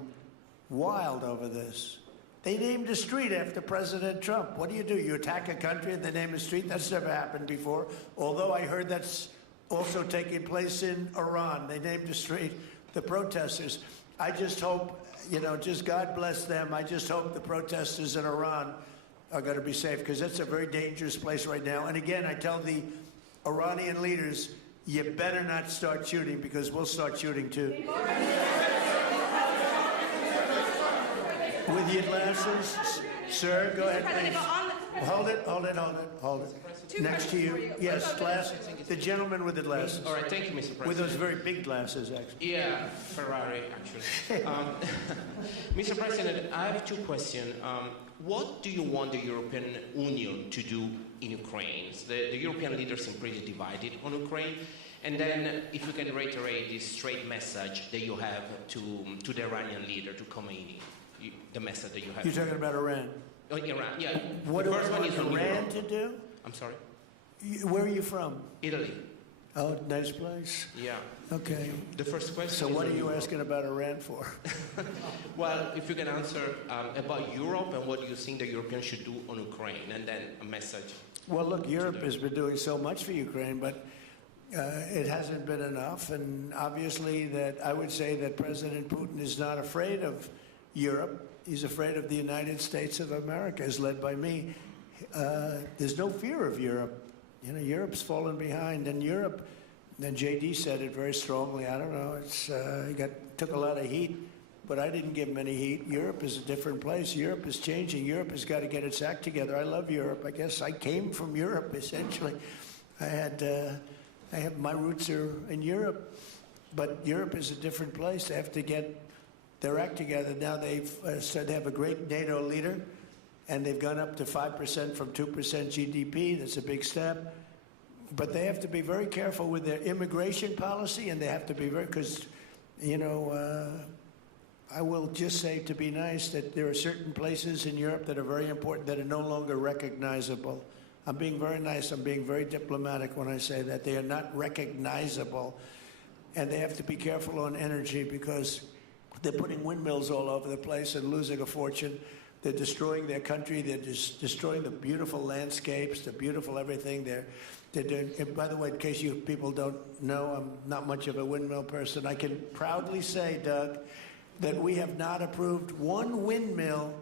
wild over this. They named a street after President Trump. What do? You attack a country and they name a street? That's never happened before. Although I heard that's also taking place in Iran. They named a street, the protesters. I just hope, you know, just God bless them. I just hope the protesters in Iran are going to be safe, because that's a very dangerous place right now. And again, I tell the Iranian leaders, you better not start shooting, because we'll start shooting too. With your glasses, sir, go ahead, please. Hold it. Next to you. Yes, glasses. The gentleman with the glasses. All right, thank you, Mr. President. With those very big glasses, actually. Yeah, Ferrari, actually. Mr. President, I have 2 questions. What do you want the European Union to do in Ukraine? The European leaders are pretty divided on Ukraine. And then, if you can reiterate this straight message that you have to the Iranian leader, to Khomeini, the message that you have. You're talking about Iran? Oh, Iran, yeah. What do you want Iran to do? I'm sorry? Where are you from? Italy. Oh, nice place. Yeah. Okay. The first question. So what are you asking about Iran for? Well, if you can answer about Europe and what you think the Europeans should do on Ukraine, and then a message. Well, look, Europe has been doing so much for Ukraine, but it hasn't been enough. And obviously, that I would say that President Putin is not afraid of Europe. He's afraid of the United States of America, as led by me. There's no fear of Europe. You know, Europe's fallen behind, and Europe. And JD said it very strongly. I don't know. It's took a lot of heat, but I didn't give him any heat. Europe is a different place. Europe is changing. Europe has got to get its act together. I love Europe. I guess I came from Europe essentially. I have my roots are in Europe, but Europe is a different place. They have to get their act together. Now they've said they have a great NATO leader, and they've gone up to 5% from 2% GDP. That's a big step. But they have to be very careful with their immigration policy, and they have to be very, because, you know, I will just say, to be nice, that there are certain places in Europe that are very important that are no longer recognizable. I'm being very nice. I'm being very diplomatic when I say that. They are not recognizable, and they have to be careful on energy, because they're putting windmills all over the place and losing a fortune. They're destroying their country. They're just destroying the beautiful landscapes, the beautiful everything. They're doing, and by the way, in case you people don't know, I'm not much of a windmill person. I can proudly say, Doug, that we have not approved one windmill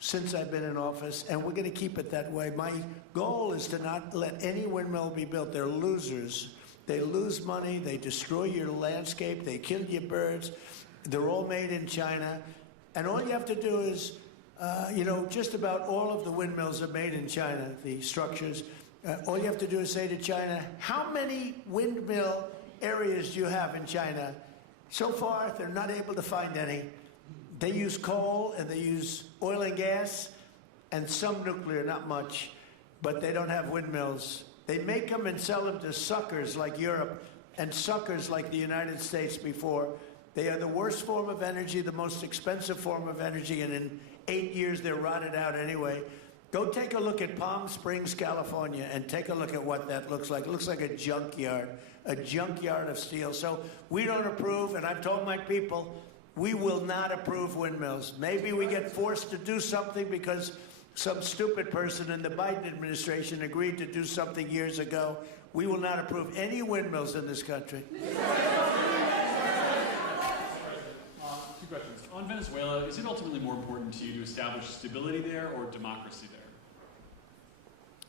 since I've been in office, and we're going to keep it that way. My goal is to not let any windmill be built. They're losers. They lose money. They destroy your landscape. They kill your birds. They're all made in China. And all you have to do is, you know, just about all of the windmills are made in China, the structures. All you have to do is say to China, how many windmill areas do you have in China? So far, they're not able to find any. They use coal and they use oil and gas and some nuclear, not much, but they don't have windmills. They make them and sell them to suckers like Europe and suckers like the United States before. They are the worst form of energy, the most expensive form of energy, and in 8 years they're rotted out anyway. Go take a look at Palm Springs, California, and take a look at what that looks like. It looks like a junkyard of steel. So we don't approve, and I've told my people, we will not approve windmills. Maybe we get forced to do something because some stupid person in the Biden administration agreed to do something years ago. We will not approve any windmills in this country. Two questions. On Venezuela, is it ultimately more important to you to establish stability there or democracy there?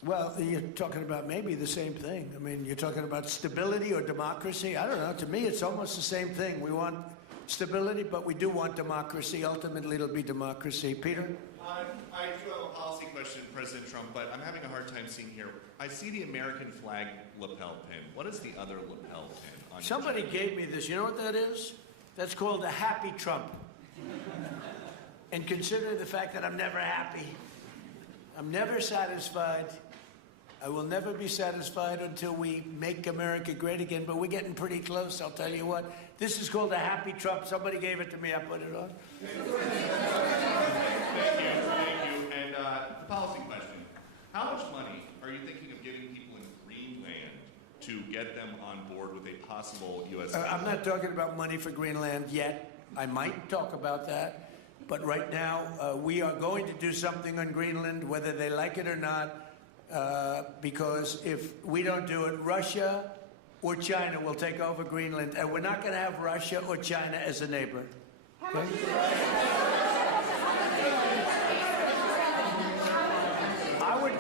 Well, you're talking about maybe the same thing. I mean, you're talking about stability or democracy. I don't know. To me, it's almost the same thing. We want stability, but we do want democracy. Ultimately, it'll be democracy. Peter? I do have a policy question, President Trump, but I'm having a hard time seeing here. I see the American flag lapel pin. What is the other lapel pin on your Somebody jacket? gave me this. You know what that is? That's called a happy Trump. And consider the fact that I'm never happy. I'm never satisfied. I will never be satisfied until we make America great again, but we're getting pretty close, I'll tell you what. This is called a happy Trump. Somebody gave it to me. I put it on. Thank you. And the policy question. How much money are you thinking of giving people in Greenland to get them on board with a possible U.S. I'm not talking about money for Greenland yet. I might talk about that. But right now, we are going to do something on Greenland, whether they like it or not, because if we don't do it, Russia or China will take over Greenland, and we're not going to have Russia or China as a neighbor. Okay?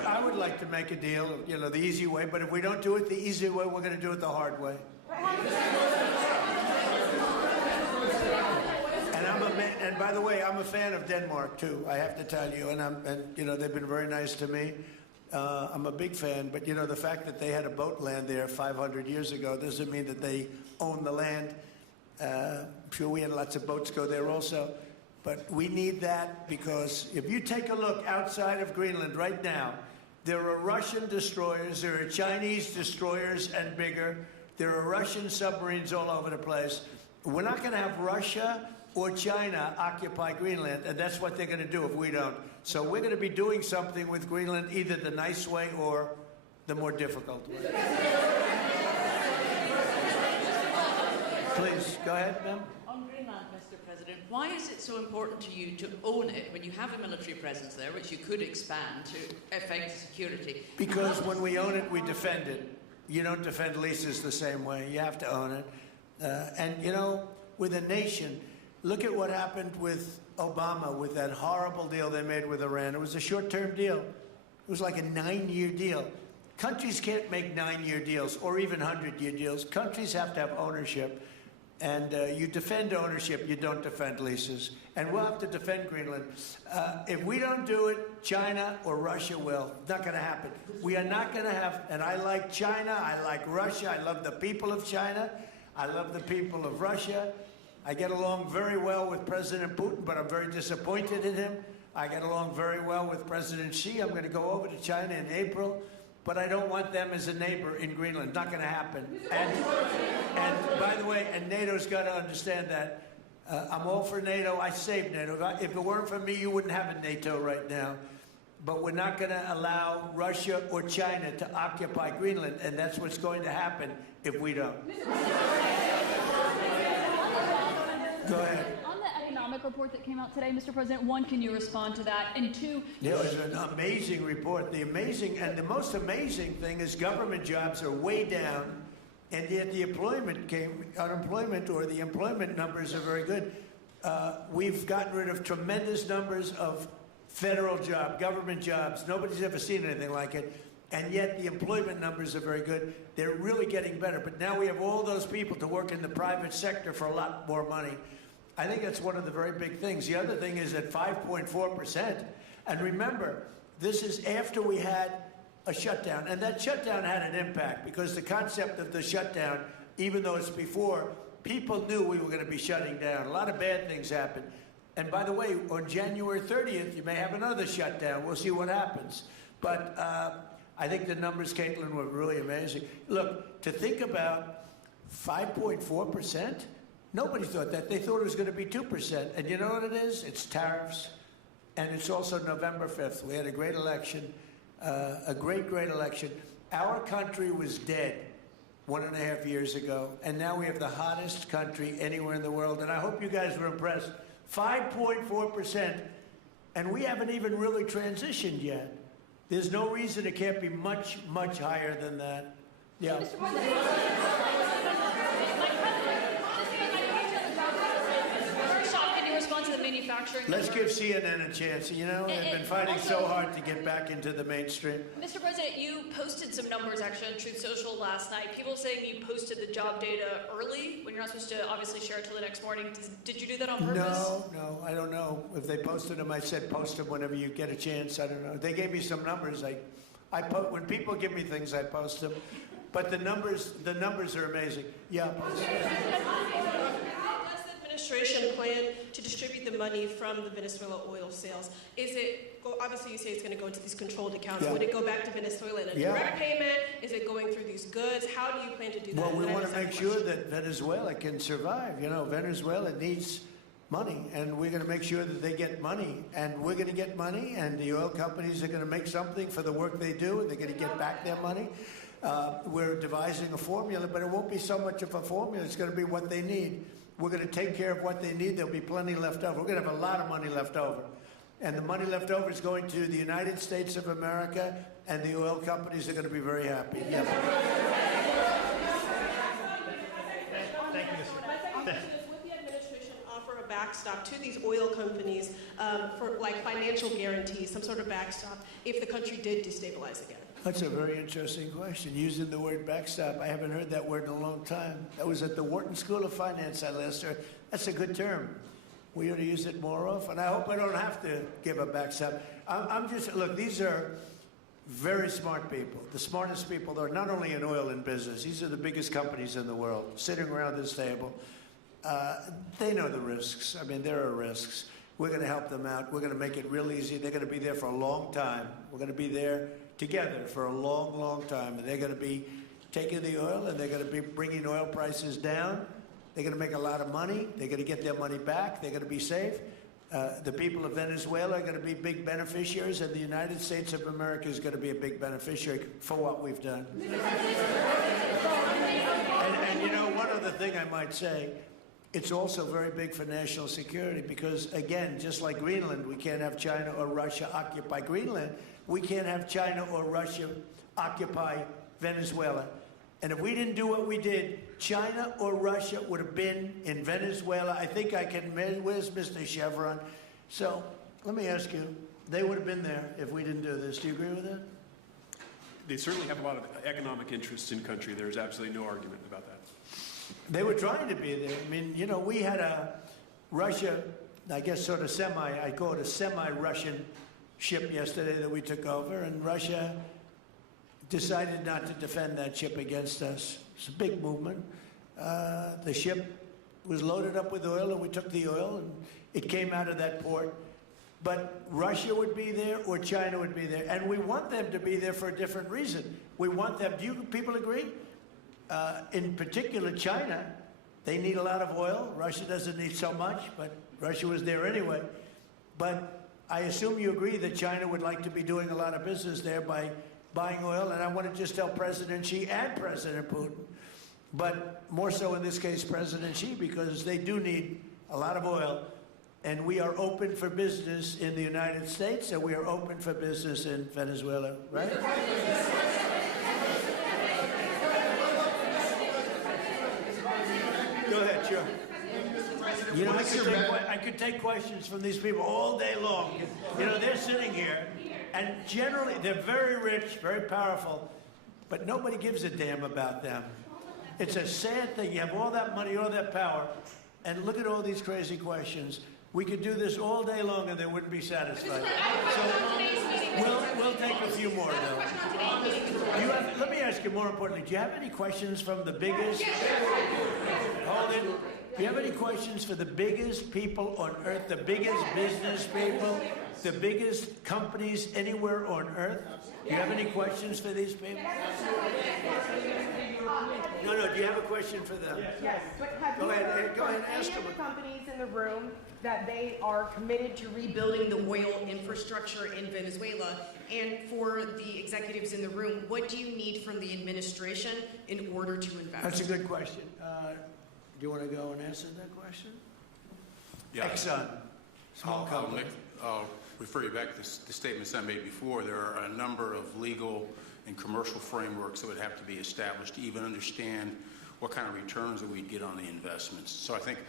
I would like to make a deal, you know, the easy way, but if we don't do it the easy way, we're going to do it the hard way. And by the way, I'm a fan of Denmark too. I have to tell you, and you know, they've been very nice to me. I'm a big fan, but you know, the fact that they had a boat land there 500 years ago doesn't mean that they own the land. I'm sure we had lots of boats go there also, but we need that because if you take a look outside of Greenland right now, there are Russian destroyers, there are Chinese destroyers and bigger, there are Russian submarines all over the place. We're not going to have Russia or China occupy Greenland, and that's what they're going to do if we don't. So we're going to be doing something with Greenland, either the nice way or the more difficult way. Please, go ahead, ma'am. On Greenland, Mr. President, why is it so important to you to own it when you have a military presence there, which you could expand to affect security? Because when we own it, we defend it. You don't defend leases the same way. You have to own it. And, you know, with a nation, look at what happened with Obama, with that horrible deal they made with Iran. It was a short-term deal. It was like a 9-year deal. Countries can't make 9-year deals or even 100-year deals. Countries have to have ownership. And you defend ownership, you don't defend leases. And we'll have to defend Greenland. If we don't do it, China or Russia will. It's not going to happen. We are not going to have, and I like China, I like Russia, I love the people of China, I love the people of Russia. I get along very well with President Putin, but I'm very disappointed in him. I get along very well with President Xi. I'm going to go over to China in April, but I don't want them as a neighbor in Greenland. Not going to happen. And by the way, and NATO's got to understand that. I'm all for NATO. I saved NATO. If it weren't for me, you wouldn't have a NATO right now. But we're not going to allow Russia or China to occupy Greenland, and that's what's going to happen if we don't. Go ahead. On the economic report that came out today, Mr. President, one, can you respond to that? And two, it was an amazing report. The most amazing thing is government jobs are way down, and yet the employment numbers are very good. We've gotten rid of tremendous numbers of federal government jobs. Nobody's ever seen anything like it. And yet the employment numbers are very good. They're really getting better. But now we have all those people to work in the private sector for a lot more money. I think that's one of the very big things. The other thing is at 5.4%. And remember, this is after we had a shutdown. And that shutdown had an impact because the concept of the shutdown even though it's before, people knew we were going to be shutting down. A lot of bad things happened. And by the way, on January 30th, you may have another shutdown. We'll see what happens. But I think the numbers, Caitlin, were really amazing. Look, to think about 5.4%, nobody thought that. They thought it was going to be 2%. And you know what it is? It's tariffs. And it's also November 5th. We had a great election, a great election. Our country was dead 1.5 years ago, and now we have the hottest country anywhere in the world. And I hope you guys were impressed. 5.4%, and we haven't even really transitioned yet. There's no reason it can't be much, much higher than that. Yeah. First off, can you respond to the manufacturing? Let's give CNN a chance. You know, they've been fighting so hard to get back into the mainstream. Mr. President, you posted some numbers actually on Truth Social last night. People saying you posted the job data early when you're not supposed to obviously share it till the next morning. Did you do that on purpose? No, I don't know. If they posted them, I said post them whenever you get a chance. I don't know. They gave me some numbers. When people give me things, I post them. But the numbers are amazing. Yeah. Does the administration plan to distribute the money from the Venezuela oil sales? Is it, obviously you say it's going to go into these controlled accounts. Yeah. Would it go back to Venezuela in a direct payment? Is it going through these goods? How do you plan to do that? Well, we want to make sure that Venezuela can survive. You know, Venezuela needs money, and we're going to make sure that they get money, and we're going to get money, and the oil companies are going to make something for the work they do, and they're going to get back their money. We're devising a formula, but it won't be so much of a formula. It's going to be what they need. We're going to take care of what they need. There'll be plenty left over. We're going to have a lot of money left over. And the money left over is going to the United States of America, and the oil companies are going to be very happy. Yeah. Thank you, Mr. Would the administration offer a backstop to these oil companies for like financial guarantees, some sort of backstop, if the country did destabilize again? That's a very interesting question. Using the word backstop, I haven't heard that word in a long time. That was at the Wharton School of Finance I last heard. That's a good term. We ought to use it more often. I hope I don't have to give a backstop. Look, these are very smart people, the smartest people. They're not only in oil and business. These are the biggest companies in the world sitting around this table. They know the risks. I mean, there are risks. We're going to help them out. We're going to make it real easy. They're going to be there for a long time. We're going to be there together for a long, long time. And they're going to be taking the oil, and they're going to be bringing oil prices down. They're going to make a lot of money. They're going to get their money back. They're going to be safe. The people of Venezuela are going to be big beneficiaries, and the United States of America is going to be a big beneficiary for what we've done. And you know, one other thing I might say, it's also very big for national security because, again, just like Greenland, we can't have China or Russia occupy Greenland. We can't have China or Russia occupy Venezuela. And if we didn't do what we did, China or Russia would have been in Venezuela. I think I can, where's Mr. Chevron? So let me ask you, they would have been there if we didn't do this. Do you agree with that? They certainly have a lot of economic interests in country. There's absolutely no argument about that. They were trying to be there. I mean, you know, we had a Russia, I guess sort of I call it a semi-Russian ship yesterday that we took over, and Russia decided not to defend that ship against us. It's a big movement. The ship was loaded up with oil, and we took the oil, and it came out of that port. But Russia would be there or China would be there, and we want them to be there for a different reason. We want them, do you people agree? In particular, China, they need a lot of oil. Russia doesn't need so much, but Russia was there anyway. But I assume you agree that China would like to be doing a lot of business there by buying oil, and I want to just tell President Xi and President Putin, but more so in this case President Xi, because they do need a lot of oil, and we are open for business in the United States, and we are open for business in Venezuela, right? Go ahead, sure. You know, I could take questions from these people all day long. You know, they're sitting here, and generally, they're very rich, very powerful, but nobody gives a damn about them. It's a sad thing. You have all that money, all that power, and look at all these crazy questions. We could do this all day long, and they wouldn't be satisfied. Today's meeting, We'll take a few more, though. Let me ask you more importantly, do you have any questions from the biggest... Hold it. Do you have any questions for the biggest people on earth, the biggest business people, the biggest companies anywhere on earth? Do you have any questions for these people? No, do you have a question for them? Yes, but have Go ahead, ask any them. of the companies in the room that they are committed to rebuilding the oil infrastructure in Venezuela? And for the executives in the room, what do you need from the administration in order to invest? That's a good question. Do you want to go and answer that question? Yeah. Exxon, small company. I'll refer you back to the statements I made before. There are a number of legal and commercial frameworks that would have to be established to even understand what kind of returns that we'd get on the investments. So I think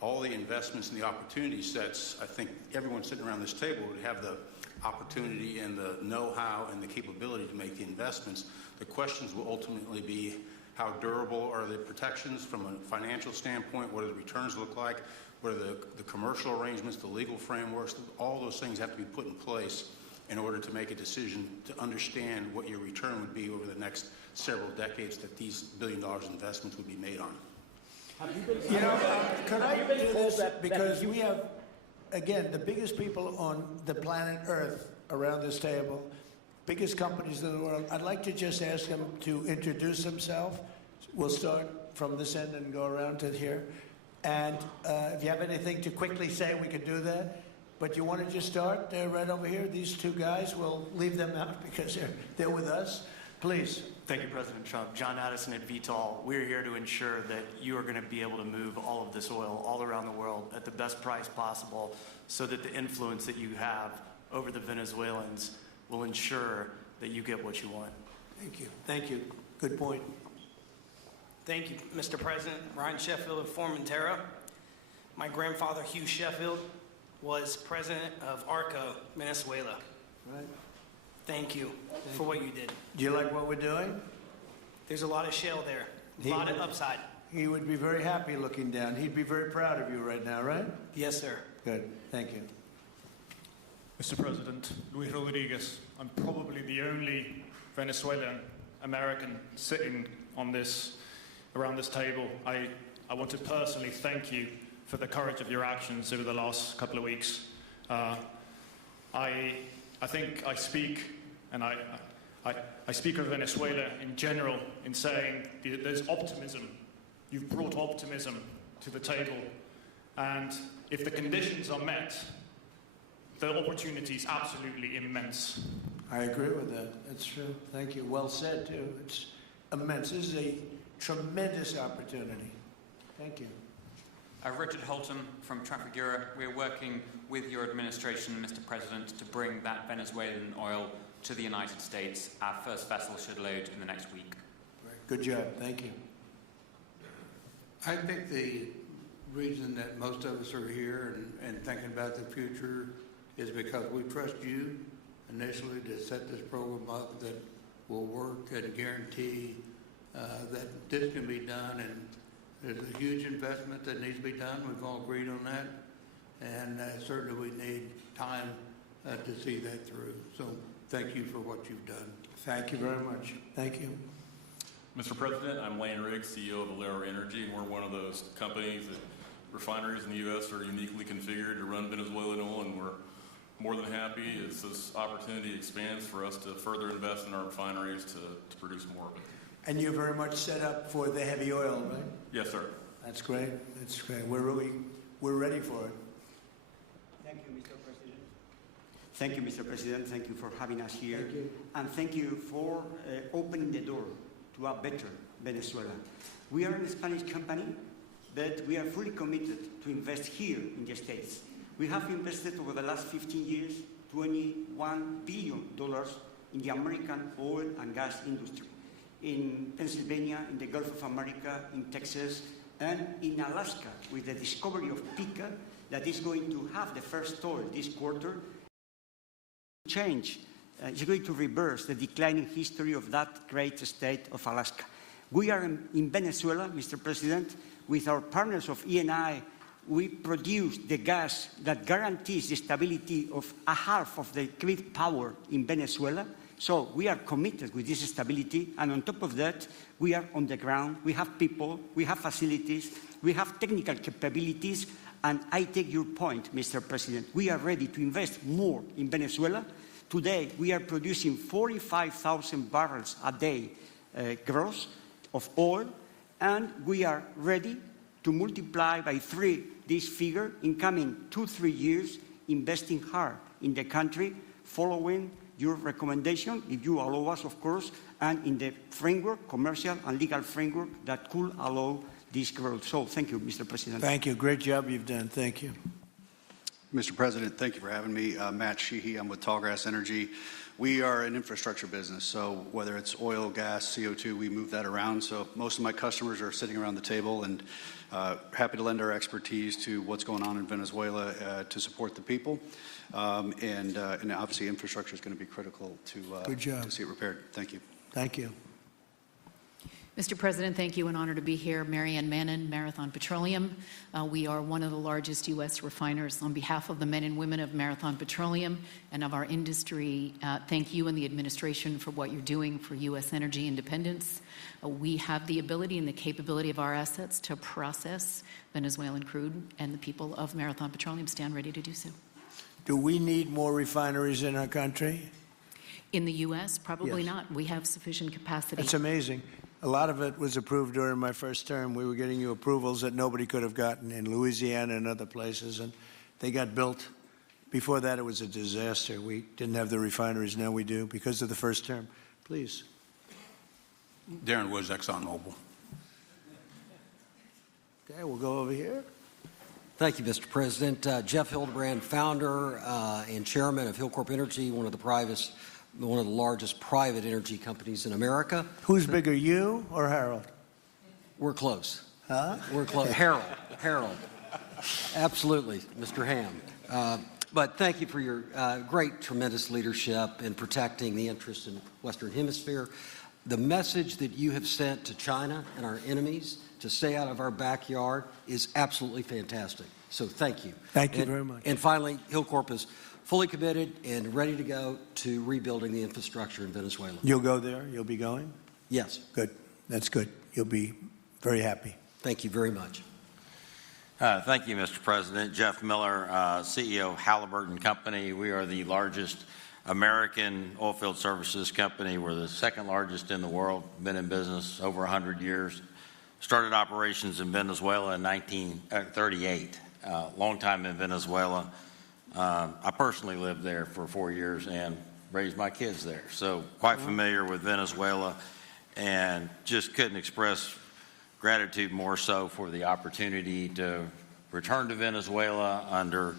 all the investments and the opportunity sets, I think everyone sitting around this table would have the opportunity and the know-how and the capability to make the investments. The questions will ultimately be how durable are the protections from a financial standpoint, what do the returns look like, what are the commercial arrangements, the legal frameworks, all those things have to be put in place in order to make a decision to understand what your return would be over the next several decades that these billion-dollar investments would be made on. You know, could I do this? Because we have, again, the biggest people on the planet Earth around this table, biggest companies in the world. I'd like to just ask them to introduce themselves. We'll start from this end and go around to here. And if you have anything to quickly say, we could do that. But you want to just start right over here? These two guys, we'll leave them out because they're with us. Please. Thank you, President Trump. John Addison at VTOL. We're here to ensure that you are going to be able to move all of this oil all around the world at the best price possible so that the influence that you have over the Venezuelans will ensure that you get what you want. Thank you. Thank you. Good point. Thank you, Mr. President. Ryan Sheffield of Formentera. My grandfather, Hugh Sheffield, was president of ARCO, Venezuela. Right. Thank you for what you did. Do you like what we're doing? There's a lot of shale there, a lot of upside. He would be very happy looking down. He'd be very proud of you right now, right? Yes, sir. Good. Thank you. Mr. President, Luis Rodriguez. I'm probably the only Venezuelan American sitting on around this table. I want to personally thank you for the courage of your actions over the last couple of weeks. I think I speak, and I speak of Venezuela in general in saying there's optimism. You've brought optimism to the table, and if the conditions are met, the opportunity is absolutely immense. I agree with that. That's true. Thank you. Well said, too. It's immense. This is a tremendous opportunity. Thank you. Richard Holton from Trafigura. We're working with your administration, Mr. President, to bring that Venezuelan oil to the United States. Our first vessel should load in the next week. Good job. Thank you. I think the reason that most of us are here and thinking about the future is because we trust you initially to set this program up that will work and guarantee that this can be done. And there's a huge investment that needs to be done. We've all agreed on that. And certainly we need time to see that through. So thank you for what you've done. Thank you very much. Thank you. Mr. President, I'm Lane Riggs, CEO of Valero Energy, and we're one of those companies that refineries in the U.S. are uniquely configured to run Venezuelan oil, and we're more than happy as this opportunity expands for us to further invest in our refineries to produce more of it. And you're very much set up for the heavy oil, right? Yes, sir. That's great. That's great. We're ready for it. Thank you, Mr. President. Thank you, Mr. President. Thank you for having us here. Thank you. And thank you for opening the door to a better Venezuela. We are a Spanish company, but we are fully committed to invest here in the States. We have invested over the last 15 years $21 billion in the American oil and gas industry, in Pennsylvania, in the Gulf of America, in Texas, and in Alaska, with the discovery of Pica that is going to have the first oil this quarter. Change is going to reverse the declining history of that great state of Alaska. We are in Venezuela, Mr. President, with our partners of ENI we produce the gas that guarantees the stability of a half of the grid power in Venezuela. So we are committed with this stability, and on top of that, we are on the ground, we have people, we have facilities, we have technical capabilities, and I take your point, Mr. President. We are ready to invest more in Venezuela. Today, we are producing 45,000 barrels a day gross of oil, and we are ready to multiply by 3 this figure in coming 2-3 years, investing hard in the country, following your recommendation, if you allow us, of course, and in the framework, commercial and legal framework that could allow this growth. So thank you, Mr. President. Thank you. Great job you've done. Thank you. Mr. President, thank you for having me. Matt Sheehy, I'm with Tallgrass Energy. We are an infrastructure business, so whether it's oil, gas, CO2, we move that around. So most of my customers are sitting around the table, and happy to lend our expertise to what's going on in Venezuela to support the people. And obviously infrastructure is going to be critical to see it repaired. Thank you. Thank you. Mr. President, thank you. An honor to be here. Marianne Mannon, Marathon Petroleum. We are one of the largest U.S. refiners. On behalf of the men and women of Marathon Petroleum and of our industry, thank you and the administration for what you're doing for U.S. energy independence. We have the ability and the capability of our assets to process Venezuelan crude, and the people of Marathon Petroleum stand ready to do so. Do we need more refineries in our country? In the U.S., probably Yes. not. We have sufficient capacity. That's amazing. A lot of it was approved during my first term. We were getting you approvals that nobody could have gotten in Louisiana and other places, and they got built. Before that, it was a disaster. We didn't have the refineries. Now we do because of the first term. Please. Darren Woods, ExxonMobil. Okay, we'll go over here. Thank you, Mr. President. Jeff Hildebrand, founder and chairman of Hillcorp Energy, one of the largest private energy companies in America. Who's bigger, you or Harold? We're close. Huh? We're close. Harold. Absolutely, Mr. Ham. But thank you for your great, tremendous leadership in protecting the interests in the Western Hemisphere. The message that you have sent to China and our enemies to stay out of our backyard is absolutely fantastic. So thank you. Thank you very much. And finally, Hillcorp is fully committed and ready to go to rebuilding the infrastructure in Venezuela. You'll go there? You'll be going? Yes. Good. That's good. You'll be very happy. Thank you very much. Thank you, Mr. President. Jeff Miller, CEO of Halliburton Company. We are the largest American oilfield services company. We're the second largest in the world. Been in business over 100 years. Started operations in Venezuela in 1938. Long time in Venezuela. I personally lived there for 4 years and raised my kids there. So quite familiar with Venezuela, and just couldn't express gratitude more so for the opportunity to return to Venezuela under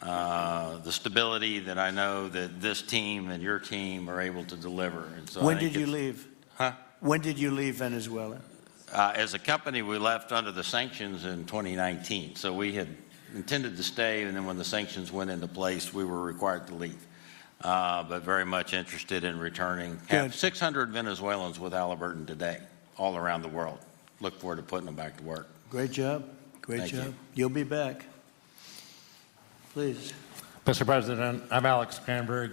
the stability that I know that this team and your team are able to deliver. And so When did you leave? Huh? When did you leave Venezuela? As a company, we left under the sanctions in 2019. So we had intended to stay, and then when the sanctions went into place, we were required to leave. But very much interested in returning. Have 600 Venezuelans with Halliburton today, all around the world. Look forward to putting them back to work. Great job. Great Thank job. you. You'll be back. Please. Mr. President, I'm Alex Cranberg.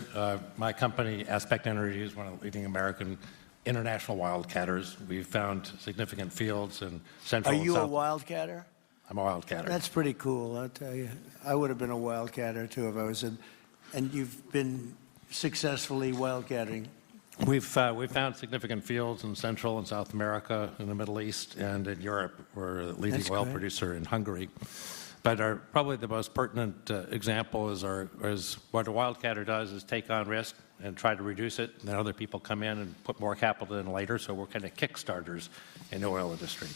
My company, Aspect Energy, is one of the leading American international wildcatters. We've found significant fields in central Are and you a south. wildcatter? I'm a wildcatter. That's pretty cool, I'll tell you. I would have been a wildcatter, too, if I was in. And you've been successfully wildcatting. We've found significant fields in Central and South America, in the Middle East, and in Europe. We're a leading That's oil great. producer in Hungary. But probably the most pertinent example is what a wildcatter does is take on risk and try to reduce it. And then other people come in and put more capital in later. So we're kind of kickstarters in the oil industry.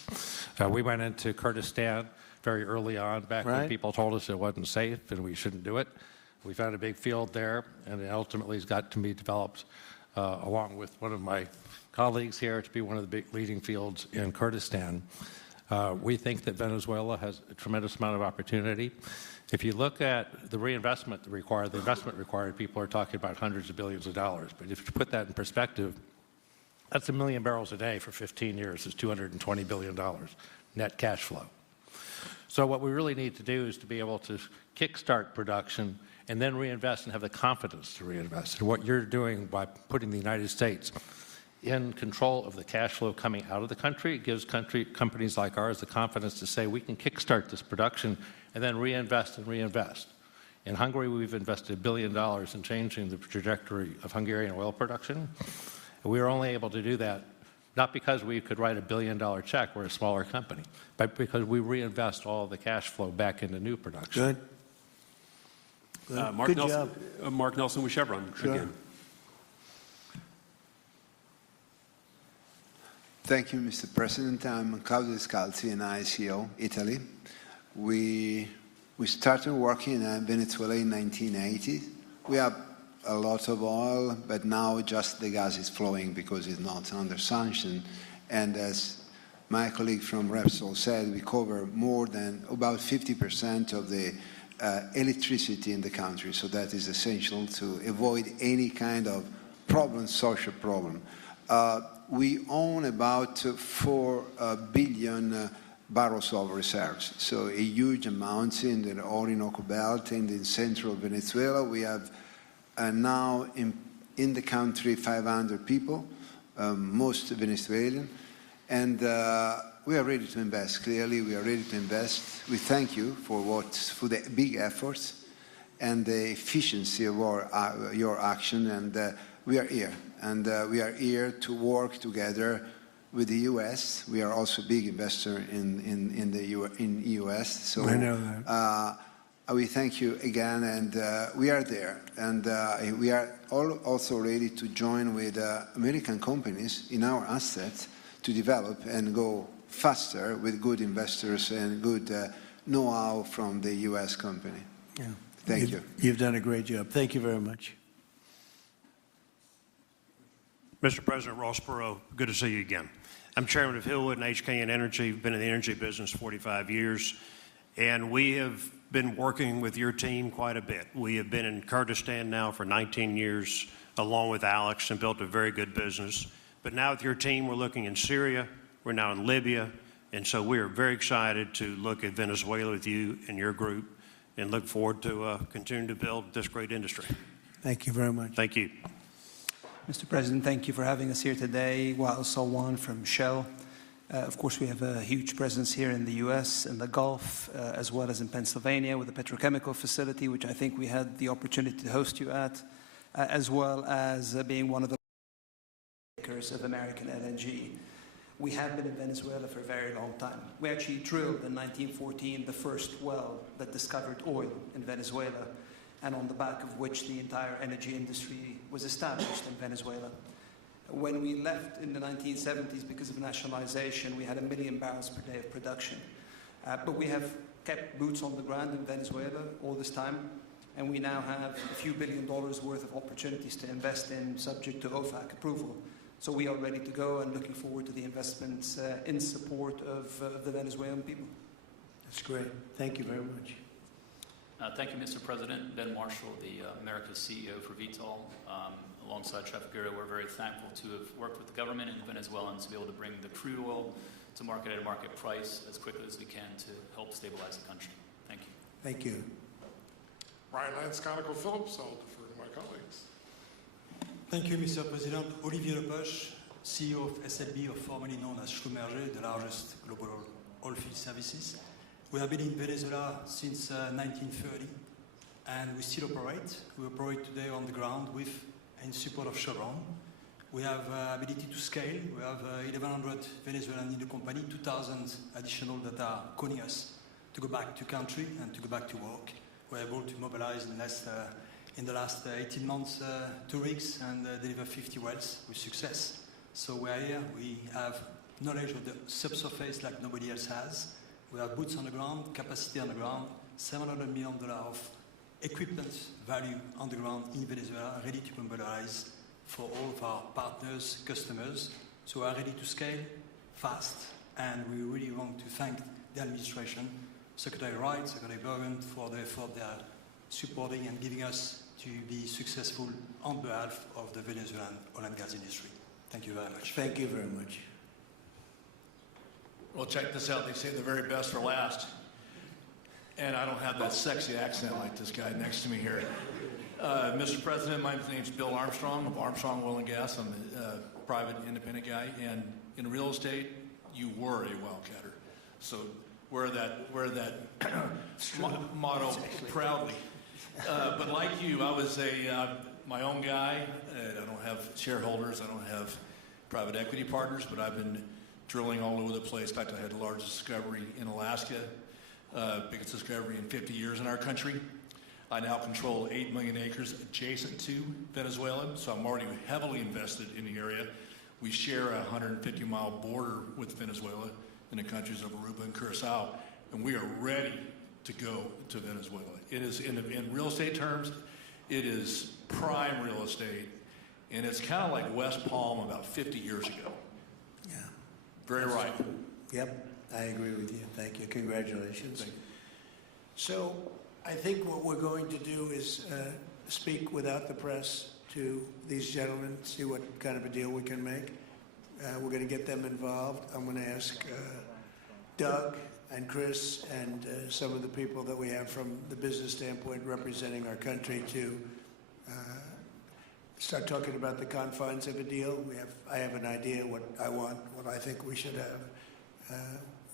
We went into Kurdistan very early on, back when people told us it wasn't safe and we shouldn't do it. We found a big field there, and it ultimately has got to be developed along with one of my colleagues here to be one of the big leading fields in Kurdistan. We think that Venezuela has a tremendous amount of opportunity. If you look at the reinvestment required, the investment required, people are talking about hundreds of billions of dollars. But if you put that in perspective, that's 1 million barrels a day for 15 years is $220 billion net cash flow. So what we really need to do is to be able to kickstart production and then reinvest and have the confidence to reinvest. And what you're doing by putting the United States in control of the cash flow coming out of the country, it gives companies like ours the confidence to say we can kickstart this production and then reinvest and reinvest. In Hungary, we've invested $1 billion in changing the trajectory of Hungarian oil production. And we were only able to do that not because we could write $1 billion check, we're a smaller company, but because we reinvest all the cash flow back into new production. Good. Mark Good Nelson, job. Mark Nelson with Chevron again. Thank you, Mr. President. I'm Claudio Scalzi, and ICO, Italy. We started working in Venezuela in 1980. We have a lot of oil, but now just the gas is flowing because it's not under sanction. And as my colleague from Repsol said, we cover more than about 50% of the electricity in the country. So that is essential to avoid any kind of problem, social problem. We own about 4 billion barrels of reserves, so a huge amount in the Orinoco Belt and in central Venezuela. We have now in the country 500 people, most Venezuelan, and we are ready to invest. Clearly, we are ready to invest. We thank you for the big efforts and the efficiency of your action, and we are here. And we are here to work together with the U.S. We are also a big investor in the U.S. So I know that. We thank you again, and we are there. And we are also ready to join with American companies in our assets to develop and go faster with good investors and good know-how from the U.S. company. Yeah. Thank you. You've done a great job. Thank you very much. Mr. President, Ross Perot, good to see you again. I'm chairman of Hillwood and HKN Energy. I've been in the energy business 45 years, and we have been working with your team quite a bit. We have been in Kurdistan now for 19 years, along with Alex, and built a very good business. But now with your team, we're looking in Syria, we're now in Libya, and so we are very excited to look at Venezuela with you and your group, and look forward to continuing to build this great industry. Thank you very much. Thank you. Mr. President, thank you for having us here today. Wael Salwan from Shell. Of course, we have a huge presence here in the U.S., in the Gulf, as well as in Pennsylvania with the petrochemical facility, which I think we had the opportunity to host you at, as well as being one of the makers of American LNG. We have been in Venezuela for a very long time. We actually drilled in 1914 the first well that discovered oil in Venezuela, and on the back of which the entire energy industry was established in Venezuela. When we left in the 1970s because of nationalization, we had 1 million barrels per day of production. But we have kept boots on the ground in Venezuela all this time, and we now have a few $1 billion worth of opportunities to invest in, subject to OFAC approval. So we are ready to go and looking forward to the investments in support of the Venezuelan people. That's great. Thank you very much. Thank you, Mr. President. Ben Marshall, the America's CEO for Vitol. Alongside Chef Guerra, we're very thankful to have worked with the government and Venezuelans to be able to bring the crude oil to market at a market price as quickly as we can to help stabilize the country. Thank you. Thank you. Ryan Lance, ConocoPhillips. I'll defer to my colleagues. Thank you, Mr. President. Olivier Lepoche, CEO of SLB, or formerly known as Schlumberger, the largest global oilfield services. We have been in Venezuela since 1930, and we still operate. We operate today on the ground with in support of Chevron. We have ability to scale. We have 1,100 Venezuelans in the company, 2,000 additional that are calling us to go back to country and to go back to work. We're able to mobilize in the last 18 months 2 rigs and deliver 50 wells with success. So we're here. We have knowledge of the subsurface like nobody else has. We have boots on the ground, capacity on the ground, $700 million of equipment value on the ground in Venezuela, ready to mobilize for all of our partners, customers. So we are ready to scale fast, and we really want to thank the administration, Secretary Wright, Secretary Bergen, for the effort they are supporting and giving us to be successful on behalf of the Venezuelan oil and gas industry. Thank you very much. Thank you very much. Well, check this out. They say the very best for last. And I don't have that sexy accent like this guy next to me here. Mr. President, my name's Bill Armstrong of Armstrong Oil and Gas. I'm a private independent guy. And in real estate, you were a wildcatter. So wear that motto proudly. But like you, I was my own guy. I don't have shareholders. I don't have private equity partners, but I've been drilling all over the place. In fact, I had the largest discovery in Alaska, biggest discovery in 50 years in our country. I now control 8 million acres adjacent to Venezuela, so I'm already heavily invested in the area. We share a 150-mile border with Venezuela in the countries of Aruba and Curacao, and we are ready to go to Venezuela. It is, in real estate terms, it is prime real estate, and it's kind of like West Palm about 50 years ago. Yeah. Very right. Yep, I agree with you. Thank you. Congratulations. Thank you. So I think what we're going to do is speak without the press to these gentlemen, see what kind of a deal we can make. We're going to get them involved. I'm going to ask Doug and Chris and some of the people that we have from the business standpoint representing our country to start talking about the confines of a deal. I have an idea what I want, what I think we should have.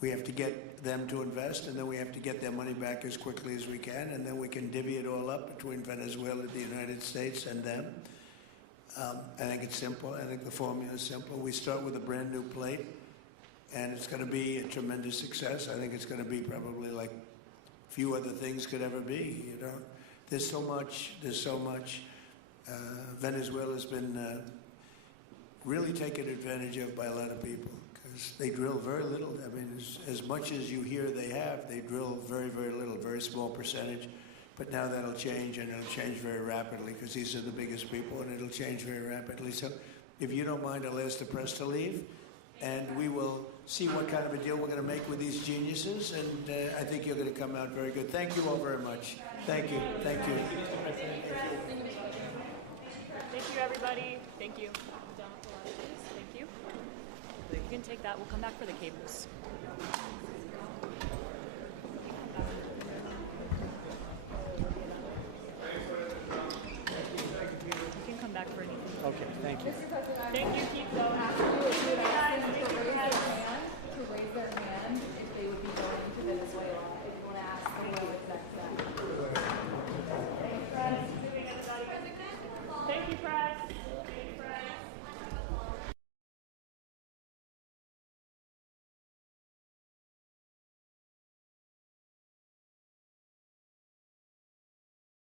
We have to get them to invest, and then we have to get their money back as quickly as we can, and then we can divvy it all up between Venezuela, the United States, and them. I think it's simple. I think the formula is simple. We start with a brand new plate, and it's going to be a tremendous success. I think it's going to be probably like few other things could ever be. You know, there's so much. Venezuela's been really taken advantage of by a lot of people because they drill very little. I mean, as much as you hear they drill very, very little, very small percentage. But now that'll change, and it'll change very rapidly because these are the biggest people, and it'll change very rapidly. So if you don't mind, I'll ask the press to leave, and we will see what kind of a deal we're going to make with these geniuses, and I think you're going to come out very good. Thank you all very much. Thank you. Thank you. Thank you, everybody. Thank you. Thank you. You can take that. We'll come back for the cables. You can come back for anything. Okay, thank you. Thank you. Keep going.